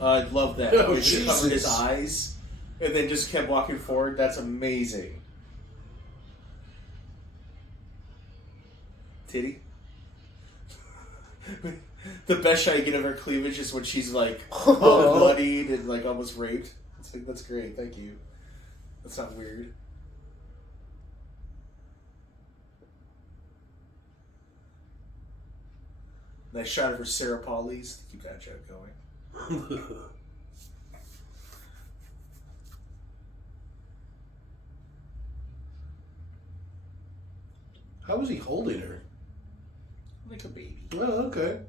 I love that. Oh, He just covered his Jesus. eyes and then just kept walking forward. That's amazing. Titty. The best shot you get of her cleavage is when she's like all bloodied and like almost raped. It's like, that's great. Thank you. That's not weird. Nice shot of her Sarah Pauli's. Keep that joke going. How was he holding her? Like a baby. Oh, okay.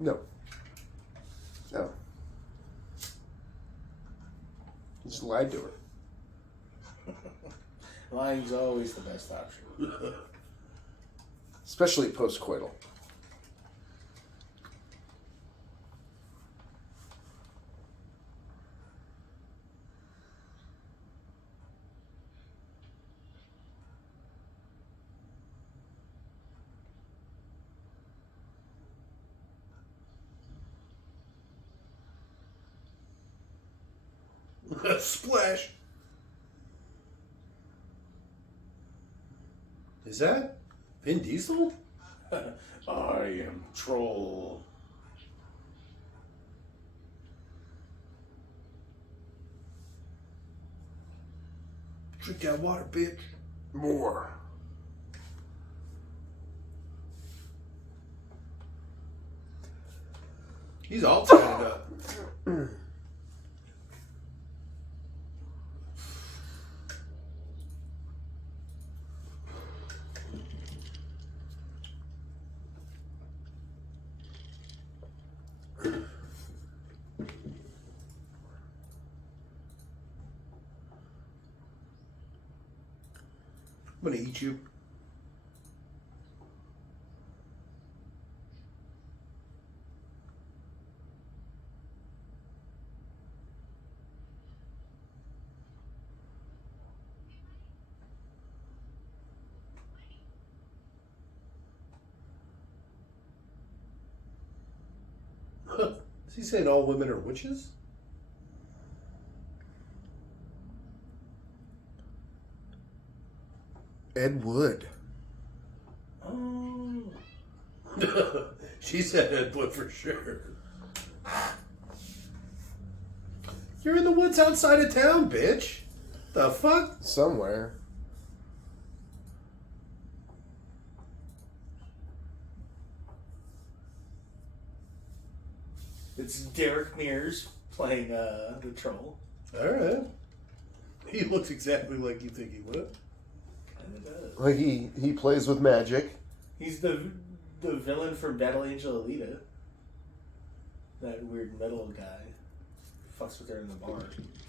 No. No. He just lied to her. Lying's always the best option. Especially post-coital. Splash. Is that Vin Diesel? I am Troll. Drink that water, bitch. More. He's all tied up. I'm gonna eat you. Is he saying all women are witches? Ed Wood. Oh. She said Ed Wood for sure. You're in the woods outside of town, bitch. The fuck? Somewhere. It's Derek Mears playing the troll. Alright. He looks exactly like you think he would. Kinda does. Like he plays with magic. He's the villain from Battle Angel Alita. That weird metal guy. Fucks with her in the bar.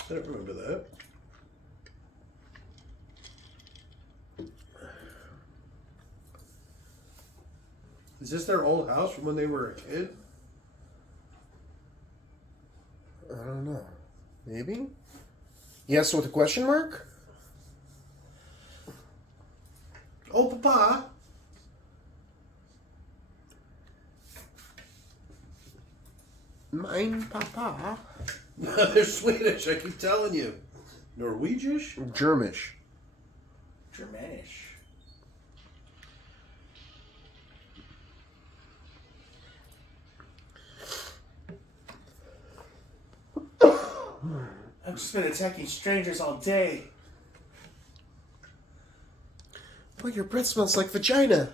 I don't remember that. Is this their old house from when they were a kid? I don't know. Maybe? Yes, with a question mark? Oh, Papa. Mine, Papa. They're Swedish, I keep telling you. Norwegish? Germish. Germanish. I've just been attacking strangers all day. Boy, your breath smells like vagina.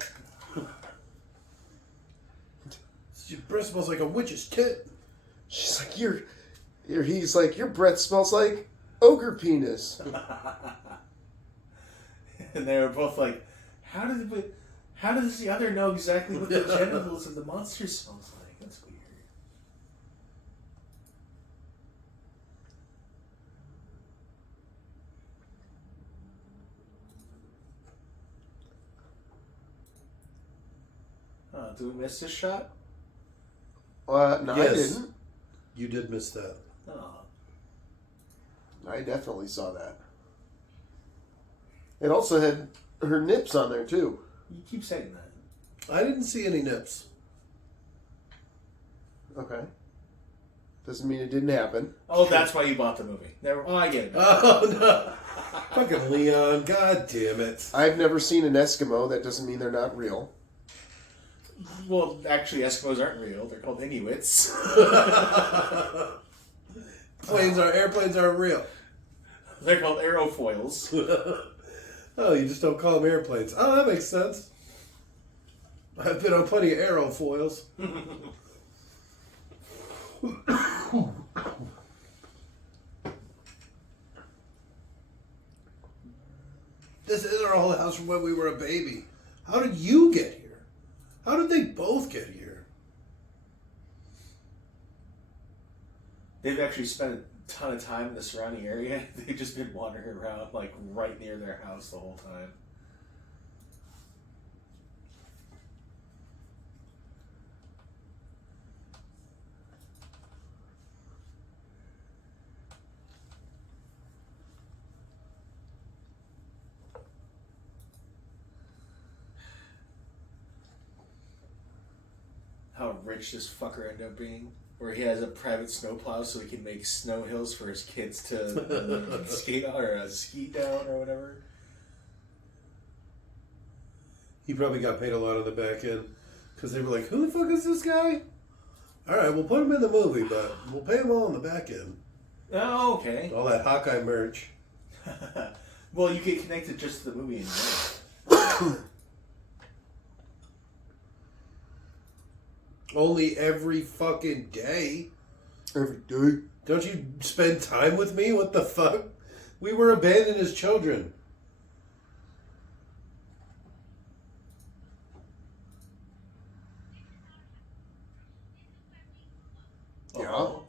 Your breath smells like a witch's tit. She's like, he's like, your breath smells like ogre penis. And they were both like, how does the other know exactly what the genitals of the monster smells like? That's weird. Do we miss this shot? No, Yes. I didn't. You did miss that. Oh. I definitely saw that. It also had her nips on there, too. You keep saying that. I didn't see any nips. Okay. Doesn't mean it didn't happen. Oh, that's why you bought the movie. Oh, I get it. Oh, no. Fucking Leon, god damn it. I've never seen an Eskimo. That doesn't mean they're not real. Well, actually, Eskimos aren't real. They're called Inuits. Airplanes aren't real. They're called aerofoils. Oh, you just don't call them airplanes. Oh, that makes sense. I've been on plenty of aerofoils. This is our old house from when we were a baby. How did you get here? How did they both get here? they've actually spent a ton of time in the surrounding area. They've just been wandering around, like, right near their house the whole time. How rich this fucker ended up being. Where he has a private snowplow so he can make snow hills for his kids to skate on or ski down or whatever. He probably got paid a lot on the back end because they were like, "Who the fuck is this guy?" All right, we'll put him in the movie, but we'll pay him all on the back end. Oh, okay. All that Hawkeye merch. Well, you get connected just to the movie anyway. Only every fucking day. Every day. Don't you spend time with me? What the fuck? We were abandoned as children. Yeah. Oh.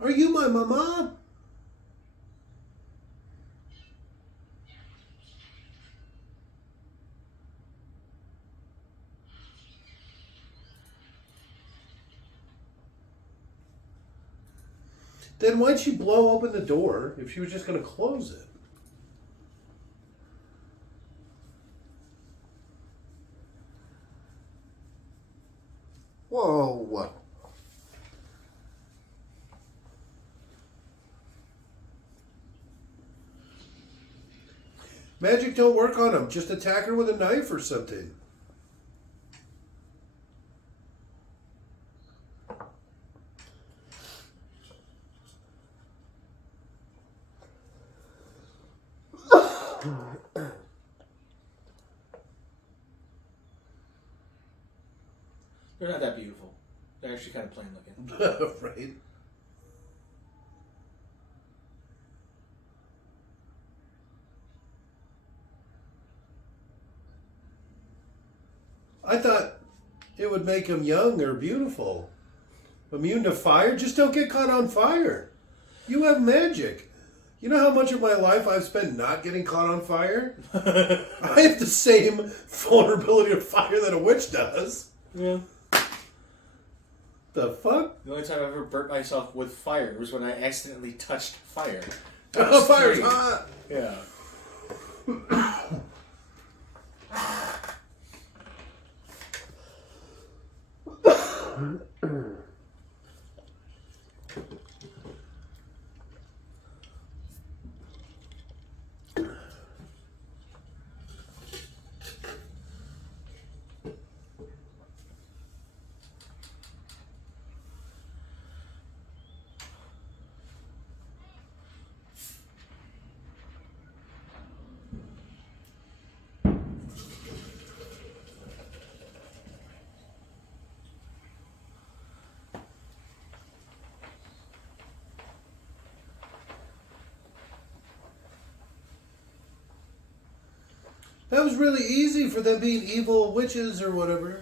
Are you my mama? Then why'd she blow open the door if she was just going to close it? Whoa. Magic don't work on him. Just attack her with a knife or something. They're not that beautiful. They're actually kind of plain looking. Right. I thought it would make him young or beautiful. Immune to fire? Just don't get caught on fire. You have magic. You know how much of my life I've spent not getting caught on fire? I have the same vulnerability to fire that a witch does. Yeah. The fuck? The only time I ever burnt myself with fire was when I accidentally touched fire. Oh, fire's hot! Yeah. That was really easy for them being evil witches or whatever.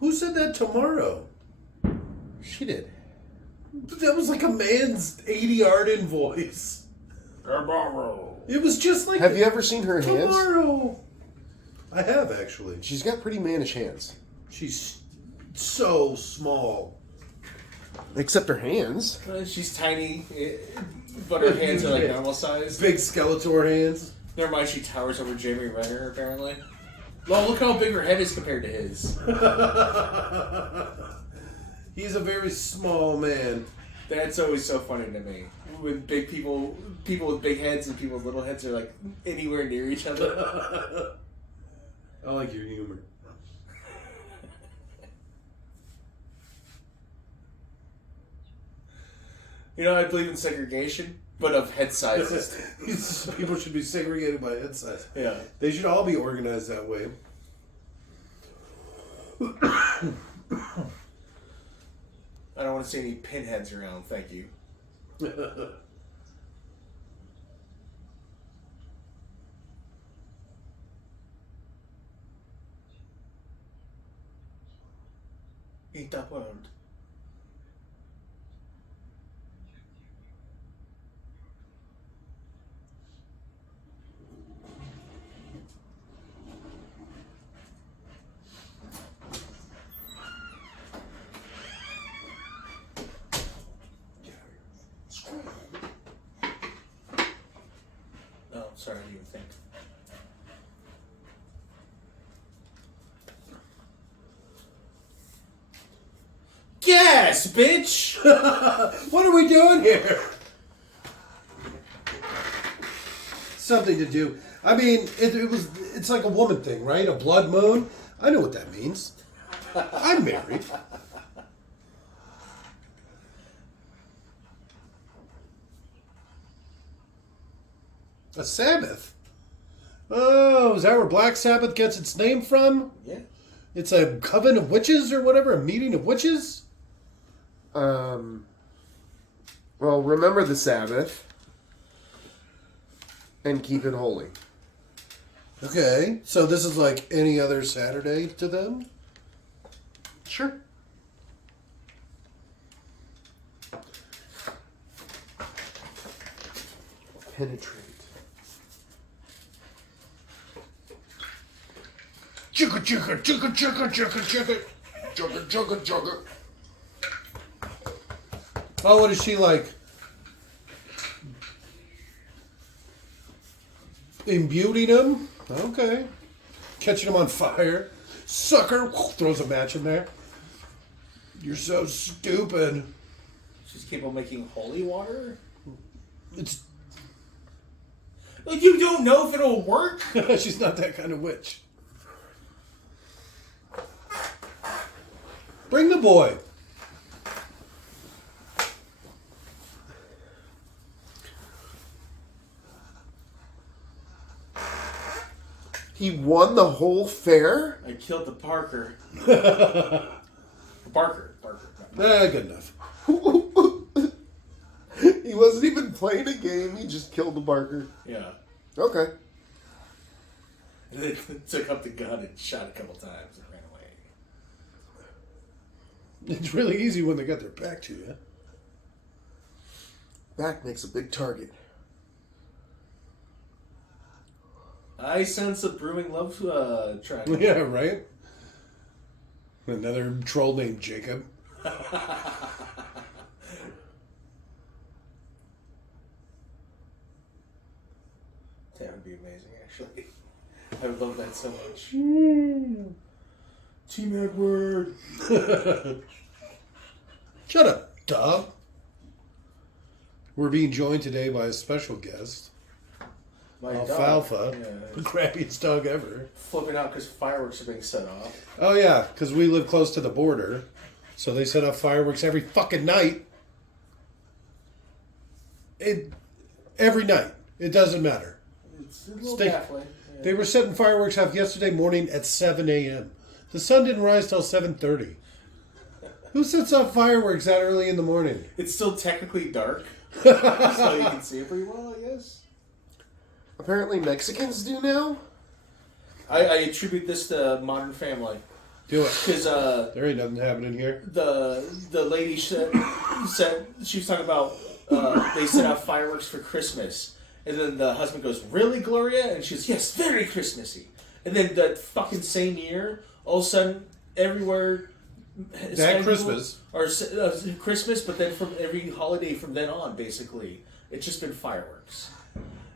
Who said that tomorrow? She did. That was like a man's 80 Arden voice. Tomorrow. It was just like Have you ever seen her hands? tomorrow. I have actually. She's got pretty mannish hands. She's so small. Except her hands. She's tiny, but her hands are like normal size. Big Skeletor hands. Never mind, she towers over Jeremy Renner, apparently. Well, look how big her head is compared to his. He's a very small man. That's always so funny to me. When big people with big heads and people with little heads are like anywhere near each other. I like your humor. You know, I believe in segregation, but of head sizes. People should be segregated by head size. Yeah. They should all be organized that way. I don't want to see any pinheads around, thank you. Eat that world. Oh, sorry, I didn't even think. Gas, bitch! What are we doing here? Something to do. I mean, it's like a woman thing, right? A blood moon. I know what that means. I'm married. A Sabbath. Oh, is that where Black Sabbath gets its name from? Yeah. It's a coven of witches or whatever, a meeting of witches? Well, remember the Sabbath and keep it holy. Okay, so this is like any other Saturday to them? Sure. Penetrate. Chugga chugga chugga chugga chugga chugga chugga chugga chugga. Oh, what is she like? Imbuing him? Okay. Catching him on fire. Sucker! Throws a match in there. You're so stupid. She's capable of making holy water? It's Like, you don't know if it'll work? she's not that kind of witch. Bring the boy. He won the whole fair? I killed the Parker. Barker. Good enough. He wasn't even playing a game, he just killed the barker. Yeah. Okay. And then took up the gun and shot a couple times and ran away. It's really easy when they got their back to you. Back makes a big target. I sense a brewing love track. Yeah, right? Another troll named Jacob. That would be amazing, actually. I would love that so much. Team Edward. Shut up, dog. We're being joined today by a special guest. My Alfalfa. dog. The Yeah. crappiest dog ever. Flipping out because fireworks are being set off. Oh, yeah, because we live close to the border. So they set off fireworks every fucking night. Every night. It doesn't matter. It's a little Stay- baffling. Yeah. They were setting fireworks off yesterday morning at 7 a.m. The sun didn't rise till 7:30. Who sets off fireworks that early in the morning? It's still technically dark, so you can see it pretty well, I guess. Apparently Mexicans do now? I attribute this to Modern Family. Do it. Because There ain't nothing happening here. the lady said she was talking about they set off fireworks for Christmas, and then the husband goes, "Really, Gloria?" And she's, "Yes, very Christmassy." And then that fucking same year, all of a sudden, everywhere That Christmas. or Christmas, but then from every holiday from then on, basically, it's just been fireworks.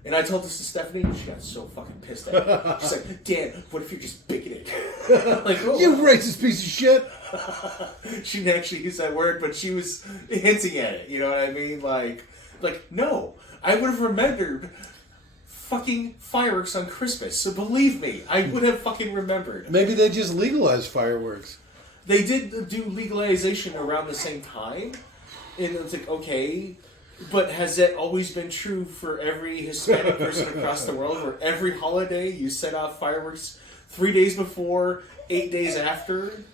And I told this to Stephanie, and she got so fucking pissed at me. She's like, Dan, what if you're just bigoted? Like, oh, You racist piece of shit. She didn't actually use that word, but she was hinting at it. You know what I mean? Like, no, I would have remembered fucking fireworks on Christmas. So believe me, I would have fucking remembered. Maybe they just legalized fireworks. They did do legalization around the same time, and it's like, okay, but has that always been true for every Hispanic person across the world, where every holiday you set off fireworks 3 days before, 8 days after?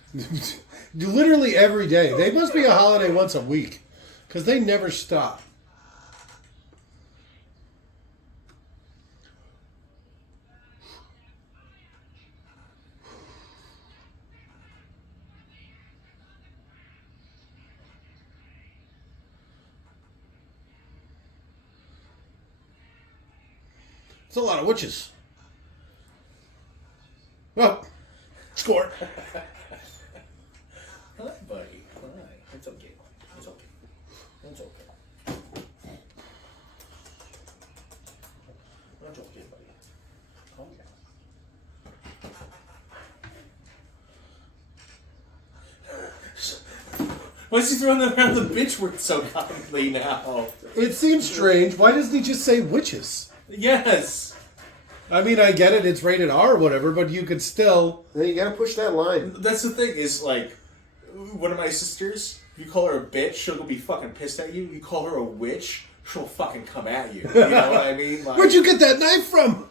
Literally every day. They must be a holiday once a week, because they never stop. It's a lot of witches. Well, score. Hi, buddy. Hi. It's okay. It's okay. It's okay. It's okay, buddy. Okay. Why is he throwing around the bitch word so commonly now? It seems strange. Why doesn't he just say witches? Yes. I mean, I get it. It's rated R or whatever, but you could still... Then you gotta push that line. That's the thing, is like, one of my sisters, you call her a bitch, she'll go be fucking pissed at you. You call her a witch, she'll fucking come at you. You know what I mean? Like, Where'd you get that knife from?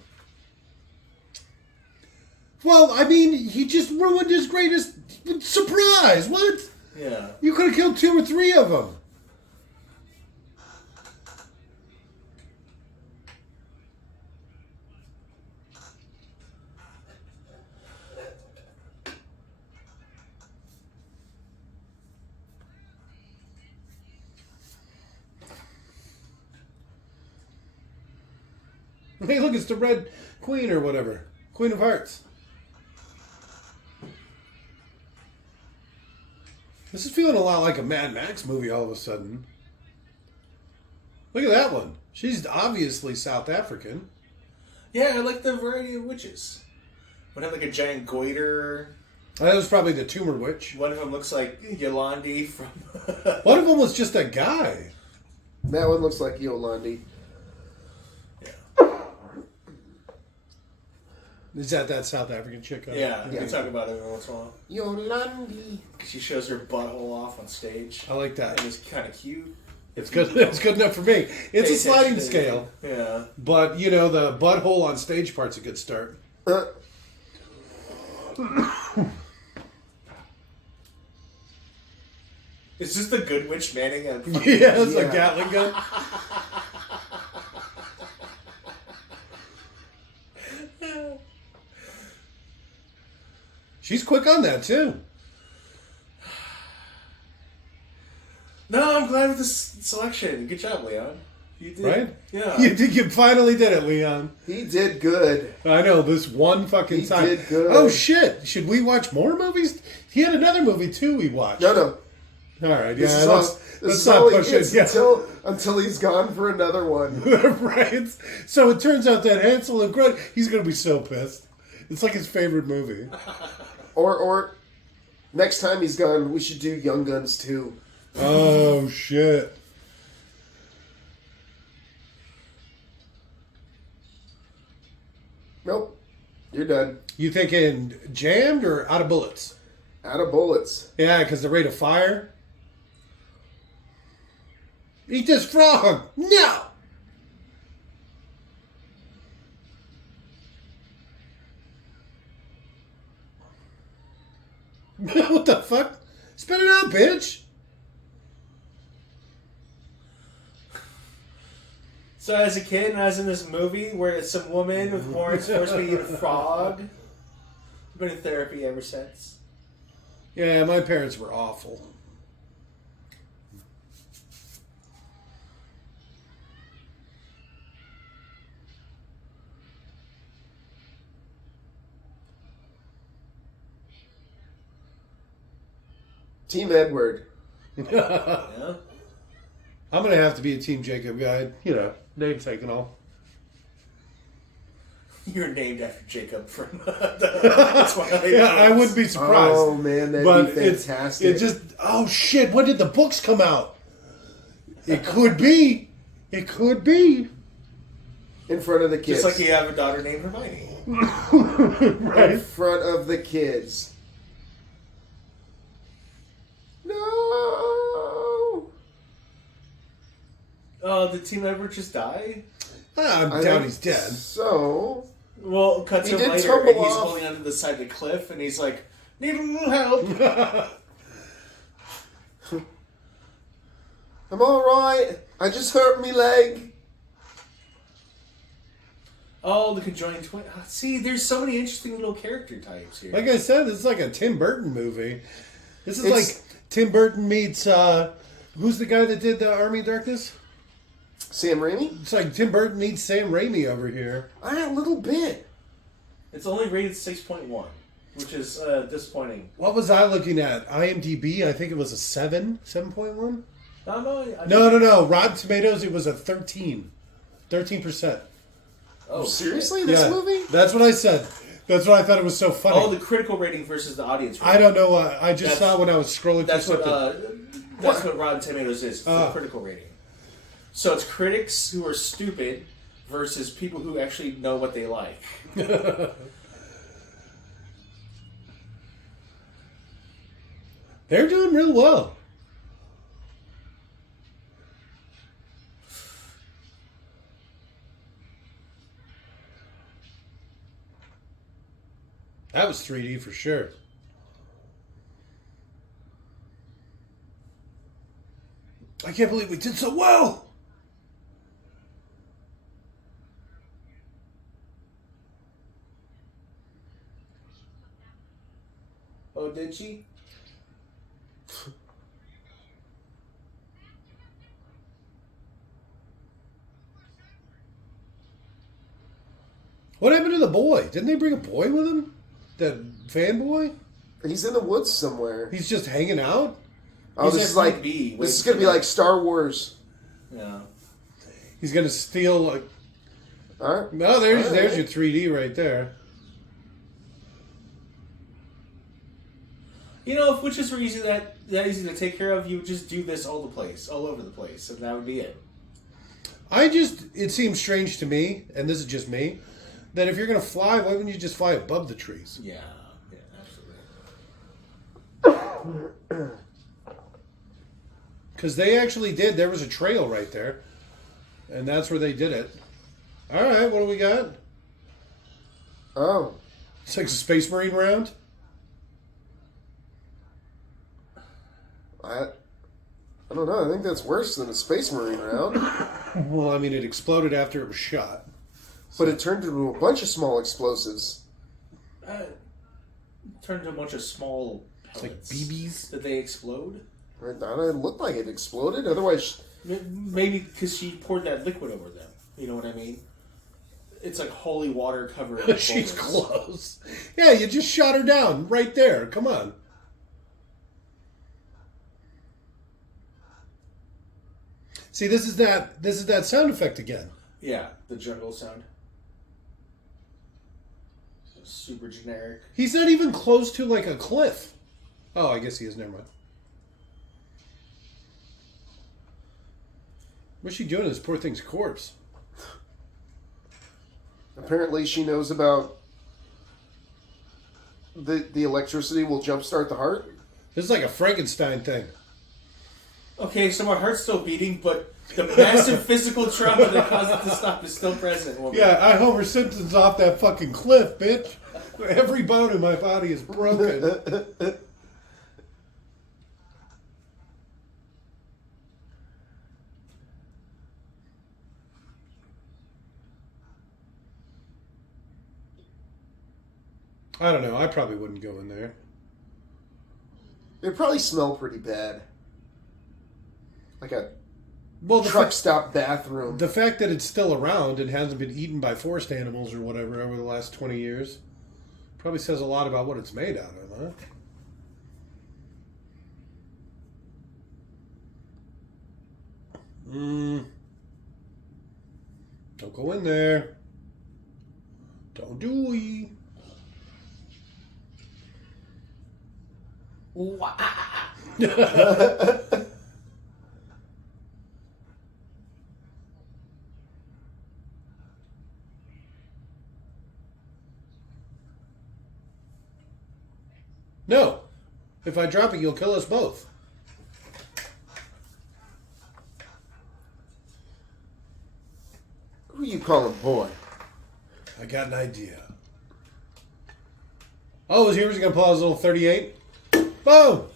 Well, I mean, he just ruined his greatest surprise. What? yeah. You could have killed 2 or 3 of them. Hey, look, it's the Red Queen or whatever. Queen of Hearts. This is feeling a lot like a Mad Max movie all of a sudden. Look at that one. She's obviously South African. Yeah, I like the variety of witches. One had like a giant goiter. That was probably the Tumor Witch. One of them looks like Yolandi from... One of them was just a guy. That one looks like Yolandi. Is that South African chick? Yeah, we talk about it every once in a while. Yolandi. She shows her butthole off on stage. I like that. And it's kind of cute. It's good. It's good enough for me. It's Pay a sliding attention to scale. it. Yeah. But, you know, the butthole on stage part's a good start. Is this the Good Witch Manning? Yeah, it's a Gatling gun. She's quick on that, too. No, I'm glad with this selection. Good job, Leon. You did. Right? Yeah. You finally did it, Leon. He did good. I know, this one fucking He time. did good. Oh, shit. Should we watch more movies? He had another movie, too, we watched. No. All right, This yeah, is let's all not he push gets it. Yeah. until he's gone for another one. Right? So it turns out that Hansel and Gretel, he's going to be so pissed. It's like his favorite movie. Or next time he's gone, we should do Young Guns 2. Oh, shit. Nope. You're done. You thinking jammed or out of bullets? Out of bullets. Yeah, because the rate of fire. Eat this frog! No! What the fuck? Spit it out, bitch! So as a kid, and I was in this movie where it's some woman with horns forced me to eat a frog. I've been in therapy ever since. Yeah, my parents were awful. Team Edward. Yeah. I'm gonna have to be a Team Jacob guy. You know, namesake and all. you're named after Jacob from the Twilight Yeah, I Zones. wouldn't be surprised. Oh man, that'd But be fantastic. it just, oh shit, when did the books come out? It could be. It could be. in front of the kids. Just like you have a daughter named Hermione. In Right. front of the kids. No. Oh, did Team Edward just die? I I doubt think he's dead. So. Well, cut He to him did later, tumble and he's off. holding onto the side of the cliff, and he's like, "Need a little help." I'm alright. I just hurt me leg. Oh, the conjoined twin. See, there's so many interesting little character types here. Like I said, this is like a Tim Burton movie. This is It's- like Tim Burton meets, who's the guy that did the Army of Darkness? Sam Raimi? It's like Tim Burton meets Sam Raimi over here. A little bit. It's only rated 6.1, which is disappointing. What was I looking at? IMDb, I think it was a 7? 7.1? No. Rotten Tomatoes, it was a 13. 13%. Oh, Seriously? This movie? That's what I said. That's why I thought it was so funny. Oh, the critical rating versus the audience rating. I don't know. I just That's- saw when I was scrolling That's through what something. that's what Rotten Tomatoes is. It's the Ah. critical rating. So it's critics who are stupid versus people who actually know what they like. They're doing real well. That was 3D for sure. I can't believe we did so well. Oh, did she? What happened to the boy? Didn't they bring a boy with him? That fanboy? He's in the woods somewhere. He's just hanging out? Oh, He's this at is like Point B, this is waiting gonna be for like Star Wars. Yeah. He's gonna steal like All right. no, there's All right. there's your 3D right there. You know, if witches were easy that easy to take care of, you would just do this all over the place, and that would be it. It seems strange to me, and this is just me, that if you're gonna fly, why wouldn't you just fly above the trees? Yeah, absolutely. Because they actually did. There was a trail right there, and that's where they did it. All right, what do we got? Oh. It's like a Space Marine round. I don't know. I think that's worse than a Space Marine round. Well, I mean, it exploded after it was shot. But it turned into a bunch of small explosives. Turned into a bunch of small It's like pellets. BBs. Did they explode? It looked like it exploded. Otherwise, Maybe because she poured that liquid over them. You know what I mean? It's like holy water covering. She's bullets. close. Yeah, you just shot her down right there. Come on. See, this is that sound effect again. Yeah, the jungle sound. Super generic. He's not even close to like a cliff. Oh, I guess he is. Never mind. What's she doing to this poor thing's corpse? apparently she knows about the electricity will jumpstart the heart. This is like a Frankenstein thing. Okay, so my heart's still beating, but the massive physical trauma that caused it to stop is still present. Woman. Yeah, I Homer Simpson's off that fucking cliff, bitch. Every bone in my body is broken. I don't know. I probably wouldn't go in there. It probably smell pretty bad. Like a Well, truck stop bathroom. the fact that it's still around and hasn't been eaten by forest animals or whatever over the last 20 years probably says a lot about what it's made out of, huh? Don't go in there. Don't do it. No. If I drop it, you'll kill us both. Who you calling boy? I got an idea. Oh, is he going to pull out his little 38? Boom!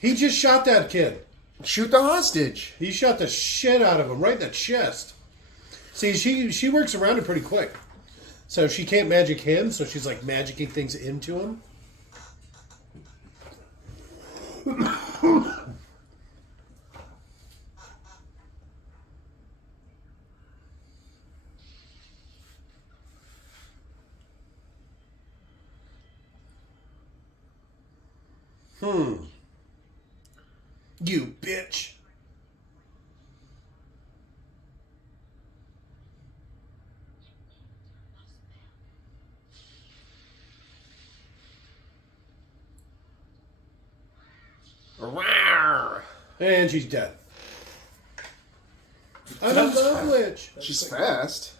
He just shot that kid. Shoot the hostage. He shot the shit out of him right in the chest. See, she works around it pretty quick. So she can't magic him, so she's like magicking things into him. You bitch. And she's dead. I don't know which. She's fast.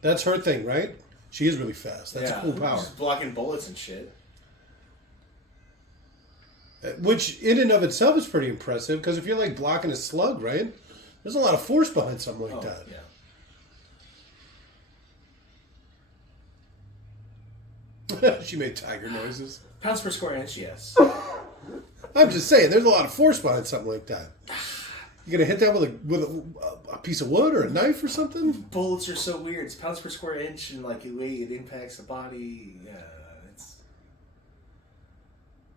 That's her thing, right? She is really fast. That's a cool power. She's blocking bullets and shit. Which, in and of itself, is pretty impressive, because if you're, like, blocking a slug, right? There's a lot of force behind something like that. Yeah. She made tiger noises. Pounds per square inch, yes. I'm just saying, there's a lot of force behind something like that. You gonna hit that with a piece of wood or a knife or something? Bullets are so weird. It's pounds per square inch, and like the way it impacts the body. Yeah, it's.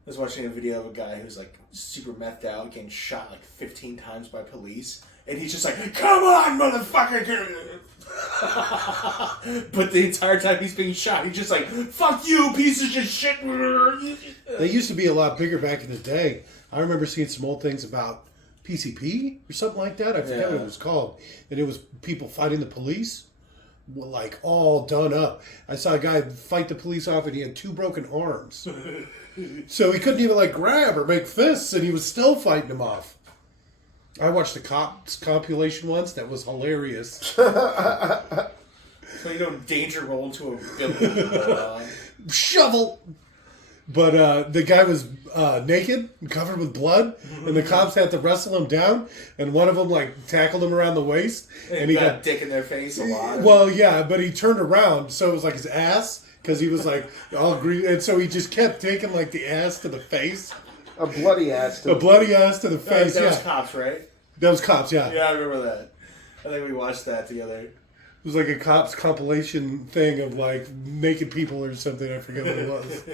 I was watching a video of a guy who's like super methed out, getting shot like 15 times by police, and he's just like, "Come on, motherfucker!" But the entire time he's being shot, he's just like, "Fuck you, piece of shit!" They used to be a lot bigger back in the day. I remember seeing some old things about PCP or something like that. I forget what it was called. And it was people fighting the police, like all done up. I saw a guy fight the police off and he had 2 broken arms. So he couldn't even like grab or make fists, and he was still fighting them off. I watched the Cops compilation once. That was hilarious. So you don't danger roll into a building. Shovel! But the guy was naked and covered with blood, and the cops had to wrestle him down, and one of them like tackled him around the waist, and he got dick in their face a lot. Well, yeah, but he turned around, so it was like his ass, because he was like all green, and so he just kept taking like the ass to the face. A bloody ass to A bloody ass to the face. That was Cops, right? That was Cops, yeah. Yeah, I remember that. I think we watched that together. It was like a Cops compilation thing of like naked people or something. I forget what it was.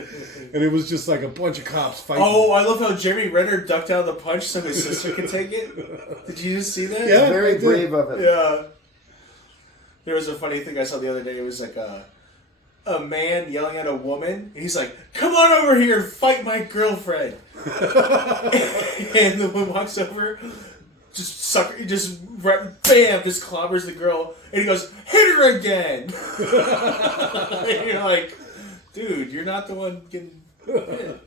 And it was just like a bunch of cops fighting. Oh, I love how Jeremy Renner ducked out of the punch so his sister could take it. Did you just see that? Yeah, very brave of him. Yeah. There was a funny thing I saw the other day. It was like a man yelling at a woman. And he's like, "Come on over here and fight my girlfriend." And the woman walks over. Bam, just clobbers the girl, and he goes, "Hit her again." And you're like, dude, you're not the one getting hit.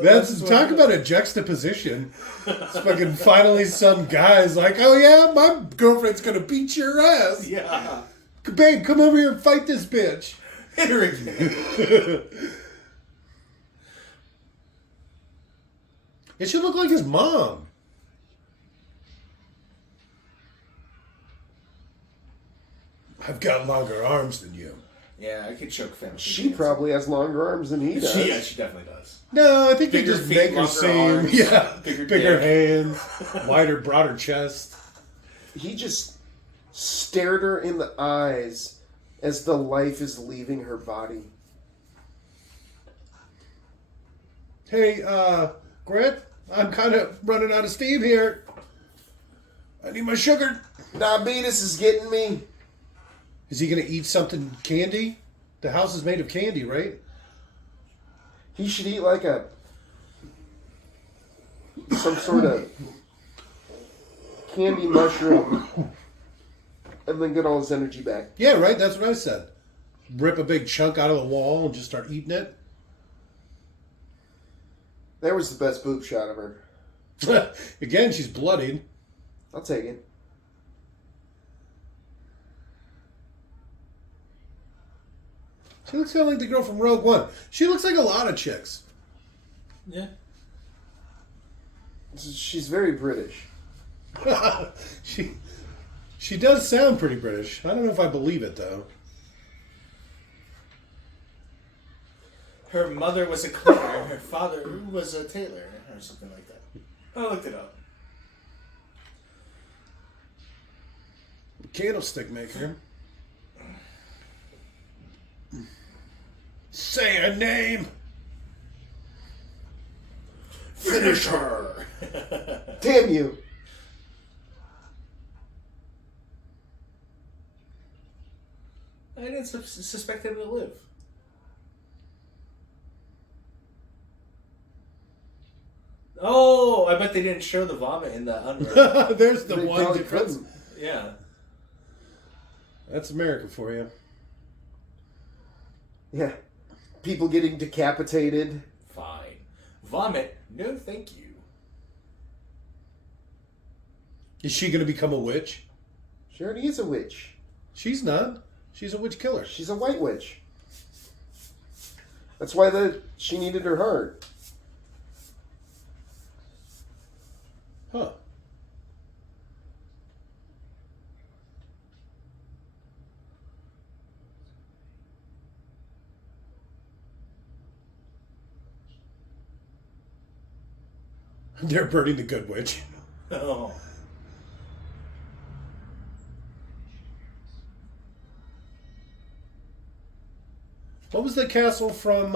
That's talk about a juxtaposition. It's fucking finally some guy's like, "Oh yeah, my girlfriend's gonna beat your ass." Yeah. Babe, come over here and fight this bitch. Hit her again. It should look like his mom. I've got longer arms than you. Yeah, I could choke family. She probably has longer arms than he does. Yeah, she definitely does. No, I think Bigger they just feet, make her longer seem arms, yeah, bigger bigger dick. hands, wider, broader chest. He just stared her in the eyes as the life is leaving her body. Hey, Grant, I'm kind of running out of steam here. I need my sugar. Diabetes is getting me. Is he going to eat something candy? The house is made of candy, right? He should eat like some sort of candy mushroom. and then get all his energy back. Yeah, right? That's what I said. Rip a big chunk out of the wall and just start eating it. There was the best boob shot of her. Again, she's bloodied. I'll take it. She looks kind of like the girl from Rogue One. She looks like a lot of chicks. Yeah. She's very British. She does sound pretty British. I don't know if I believe it, though. Her mother was a cleaner and her father was a tailor or something like that. I looked it up. Candlestick maker. Say her name. Finish her. Damn you. I didn't suspect him to live. Oh, I bet they didn't show the vomit in the unrated. There's the They one probably difference. couldn't. Yeah. That's America for you. Yeah. People getting decapitated. Fine. Vomit? No, thank you. Is she going to become a witch? She already is a witch. She's not. She's a witch killer. She's a white witch. That's why she needed her heart. Huh. They're burning the good witch. Oh. What was the castle from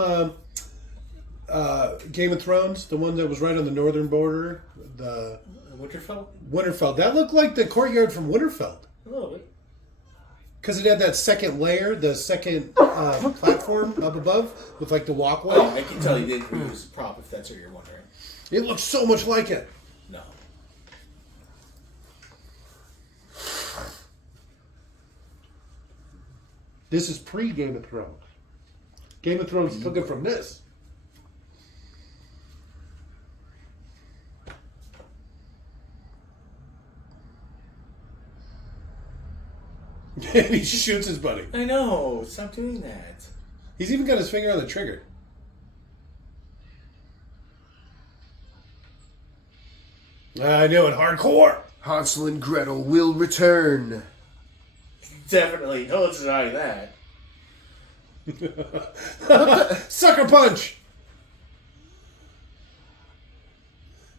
Game of Thrones? The one that was right on the northern border? The Winterfell? Winterfell. That looked like the courtyard from Winterfell. A little bit. Because it had that second layer, the second platform up above with like the walkway. Oh, I can tell you didn't use a prop if that's what you're wondering. It looks so much like it. No. This is pre-Game of Thrones. Game of Thrones took it from this. And he shoots his buddy. I know. Stop doing that. He's even got his finger on the trigger. I knew it. Hardcore. Hansel and Gretel will return. Definitely. No denying that. Sucker punch.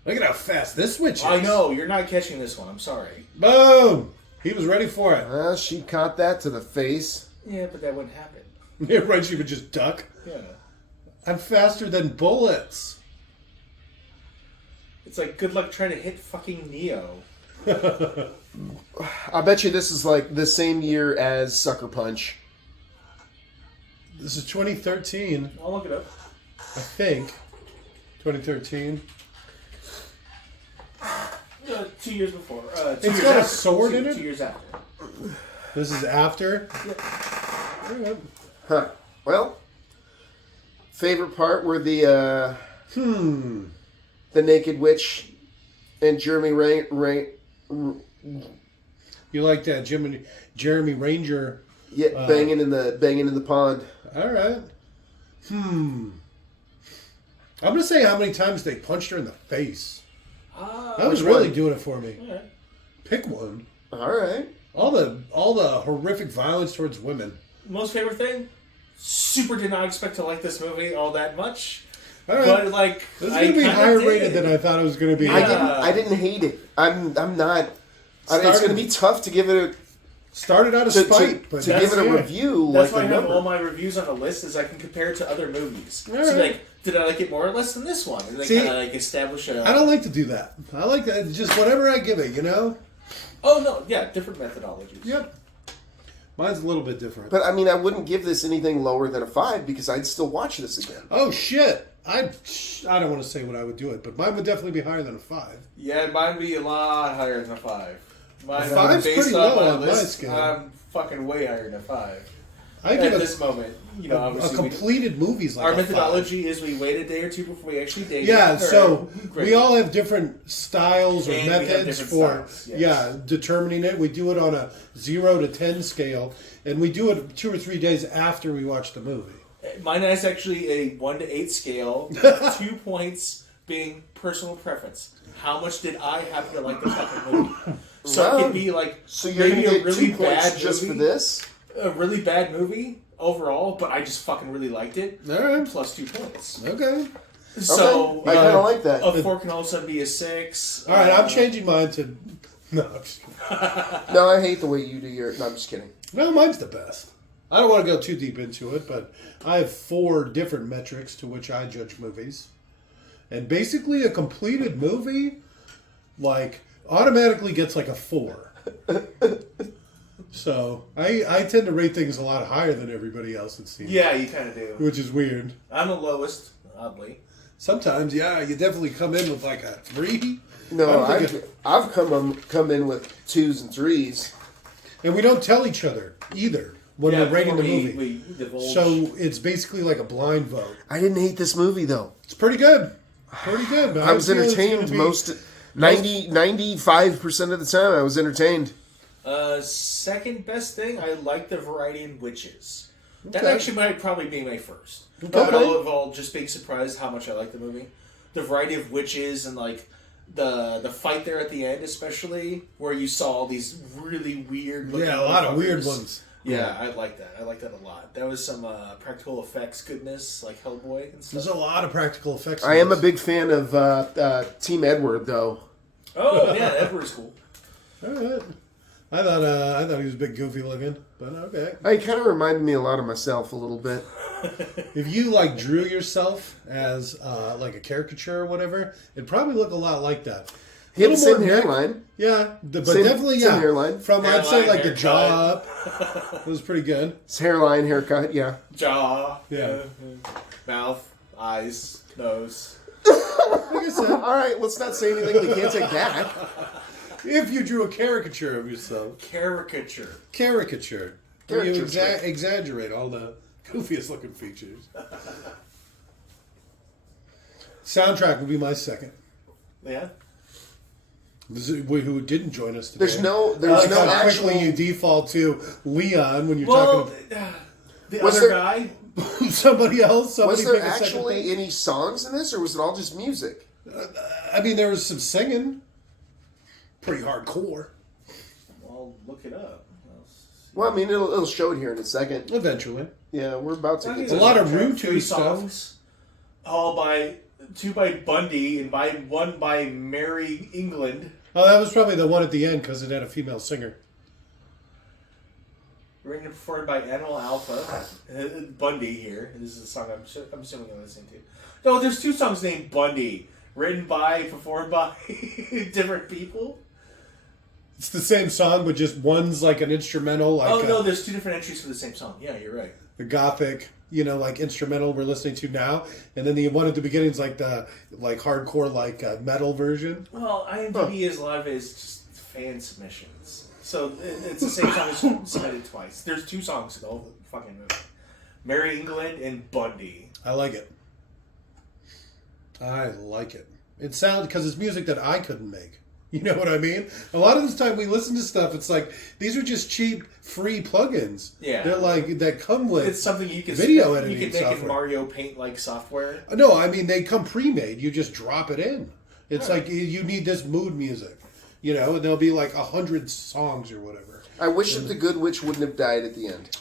Look at how fast this switch is. I know. You're not catching this one. I'm sorry. Boom. He was ready for it. She caught that to the face. Yeah, but that wouldn't happen. Yeah, right. She would just duck. Yeah. I'm faster than bullets. It's like good luck trying to hit fucking Neo. I bet you this is like the same year as Sucker Punch. This is 2013, I'll look it up. I think. 2013. 2 years before. It's 2 years got a after. sword in it? 2 years after. This is after. Yeah. Alright. Huh. Well, favorite part were the naked witch and Jeremy You like that Jeremy Ranger? banging in the pond. All right. I'm gonna say how many times they punched her in the face. That was which really one? doing it for me. Alright. Pick one. All right. All the horrific violence towards women. Most favorite thing? Super did not expect to like this movie all that much. All right. But like, This is I gonna be kinda higher did. rated than I thought it was gonna be. Yeah. I didn't hate it. I'm not. It's Started- going to be tough to give it Started out of spite, but to give it a yeah. review That's like why a I have all number. my reviews on a list, is I can compare it to other movies. All So right. like, did I like it more or less than this one? And they See, kind of like establish a. I don't like to do that. I like that just whatever I give it, you know. Oh no, yeah, different methodologies. Yep. Mine's a little bit different. But I mean, I wouldn't give this anything lower than a 5 because I'd still watch this again. Oh shit! I don't want to say what I would do it, but mine would definitely be higher than a 5. Yeah, mine would be a lot higher than a 5. Mine, 5's based pretty low my on my list, scale. I'm fucking way higher than a 5. I At give this moment, a obviously completed movie's like our a methodology is we wait a day or two before we actually date. 5. Yeah, so great. we all have different styles or And we have methods different for styles, yes. determining it. We do it on a 0 to 10 scale, and we do it 2 or 3 days after we watch the movie. Mine is actually a 1 to 8 scale. 2 points being personal preference. How much did I happen to like the fucking movie? So it could be like So you're maybe gonna a get really 2 points bad just movie, for this? a really bad movie overall, but I just fucking really liked it. All right. Plus 2 points. Okay. So I kind of like that. a 4 can also be a 6. All right, I'm changing mine to... No, I'm just kidding. No, I hate the way you do your. No, I'm just kidding. No, mine's the best. I don't want to go too deep into it, but I have 4 different metrics to which I judge movies. And basically a completed movie, like, automatically gets like a 4. So, I tend to rate things a lot higher than everybody else, it seems. Yeah, you kind of do. Which is weird. I'm the lowest, oddly. Sometimes, yeah, you definitely come in with like a 3. No, I don't think I've come in with 2s and 3s. And we don't tell each other either when we're rating the movie. We divulge. So it's basically like a blind vote. I didn't hate this movie though. It's pretty good. Pretty good. But I was feel it's gonna entertained be- most 95% of the time. I was entertained. Second best thing, I like the variety in witches. That Okay. actually might probably be my first. Okay. Of all just being surprised how much I like the movie. The variety of witches and like the fight there at the end, especially where you saw all these really weird. looking Yeah, a lot of weird motherfuckers. ones. Yeah, I like that. I like that a lot. That was some practical effects goodness, like Hellboy and stuff. There's a lot of practical effects. in I am a this. big fan of Team Edward though. Oh yeah, Edward's cool. All right. I thought he was a bit goofy looking, but okay. He kind of reminded me a lot of myself a little bit. If you like drew yourself as like a caricature or whatever, it'd probably look a lot like that. He had the Little same more neck. hairline. Yeah, but Same- definitely same yeah. hairline. From I'd say Hairline, like the haircut. jaw up. It was pretty good. His hairline, haircut, yeah. Jaw, Yeah. mouth, eyes, nose. Like I said, All right, let's not say anything we can't take back. if you drew a caricature of yourself, Caricature. caricature, where you Caricature. exaggerate all the goofiest looking features. Soundtrack would be my second. Yeah. Who didn't join us today? There's no how actual. quickly you default to Leon when you're Well, talking the Was other there- guy. to somebody else. Somebody Was there pick a second actually thing. any songs in this, or was it all just music? I mean, there was some singing. Pretty hardcore. Well, look it up. Well, I mean, it'll show it here in a second. Eventually. Yeah, we're about to get A to lot it. of Root 3 stuff. songs. All by 2 by Bundy and one by Mary England. Oh, that was probably the one at the end because it had a female singer. Written and performed by Animal Alpha. Bundy here. This is a song I'm assuming you're listening to. No, there's 2 songs named Bundy. Written by, performed by different people. It's the same song, but just one's like an instrumental, like Oh no, there's 2 different entries for the same song. Yeah, you're right. the gothic, like instrumental we're listening to now, and then the one at the beginning is like the hardcore metal version. Well, IMDb is a lot of it is just fan submissions. So it's the same song as submitted twice. There's 2 songs in the whole fucking movie. Mary England and Bundy. I like it. I like it. It sounds because it's music that I couldn't make. You know what I mean? A lot of this time we listen to stuff, it's like these are just cheap, free plugins. Yeah. They're like that come with. It's something you can Video you editing can make software. in Mario Paint like software. No, I mean they come pre-made. You just drop it in. It's Right. like you need this mood music, and there'll be like 100 songs or whatever. I wish that the Good Witch wouldn't have died at the end.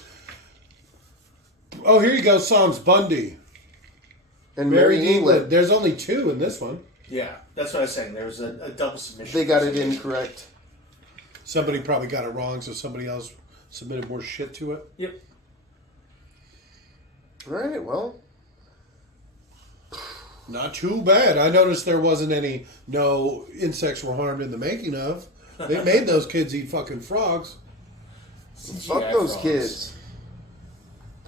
Oh, here you go. Songs Bundy, And Mary England, There's only 2 in this one. Yeah, that's what I was saying. There was a double submission. they got it incorrect. Somebody probably got it wrong, so somebody else submitted more shit to it. Yep. All right, well, Not too bad. I noticed there wasn't no insects were harmed in the making of. They made those kids eat fucking frogs. fuck GI those frogs. kids.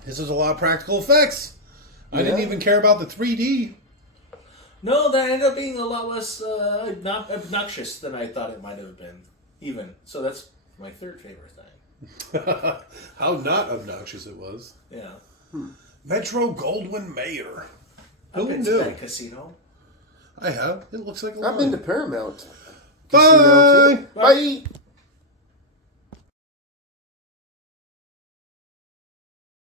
This is a lot of practical effects. I didn't Yeah. even care about the 3D. No, that ended up being a lot less not obnoxious than I thought it might have been. even. So that's my third favorite thing. How not obnoxious it was. Yeah. Metro Goldwyn Mayer. I've Who been to knew? that casino. I have. It looks like a I've been to line. Paramount. Bye! Casino too. Bye.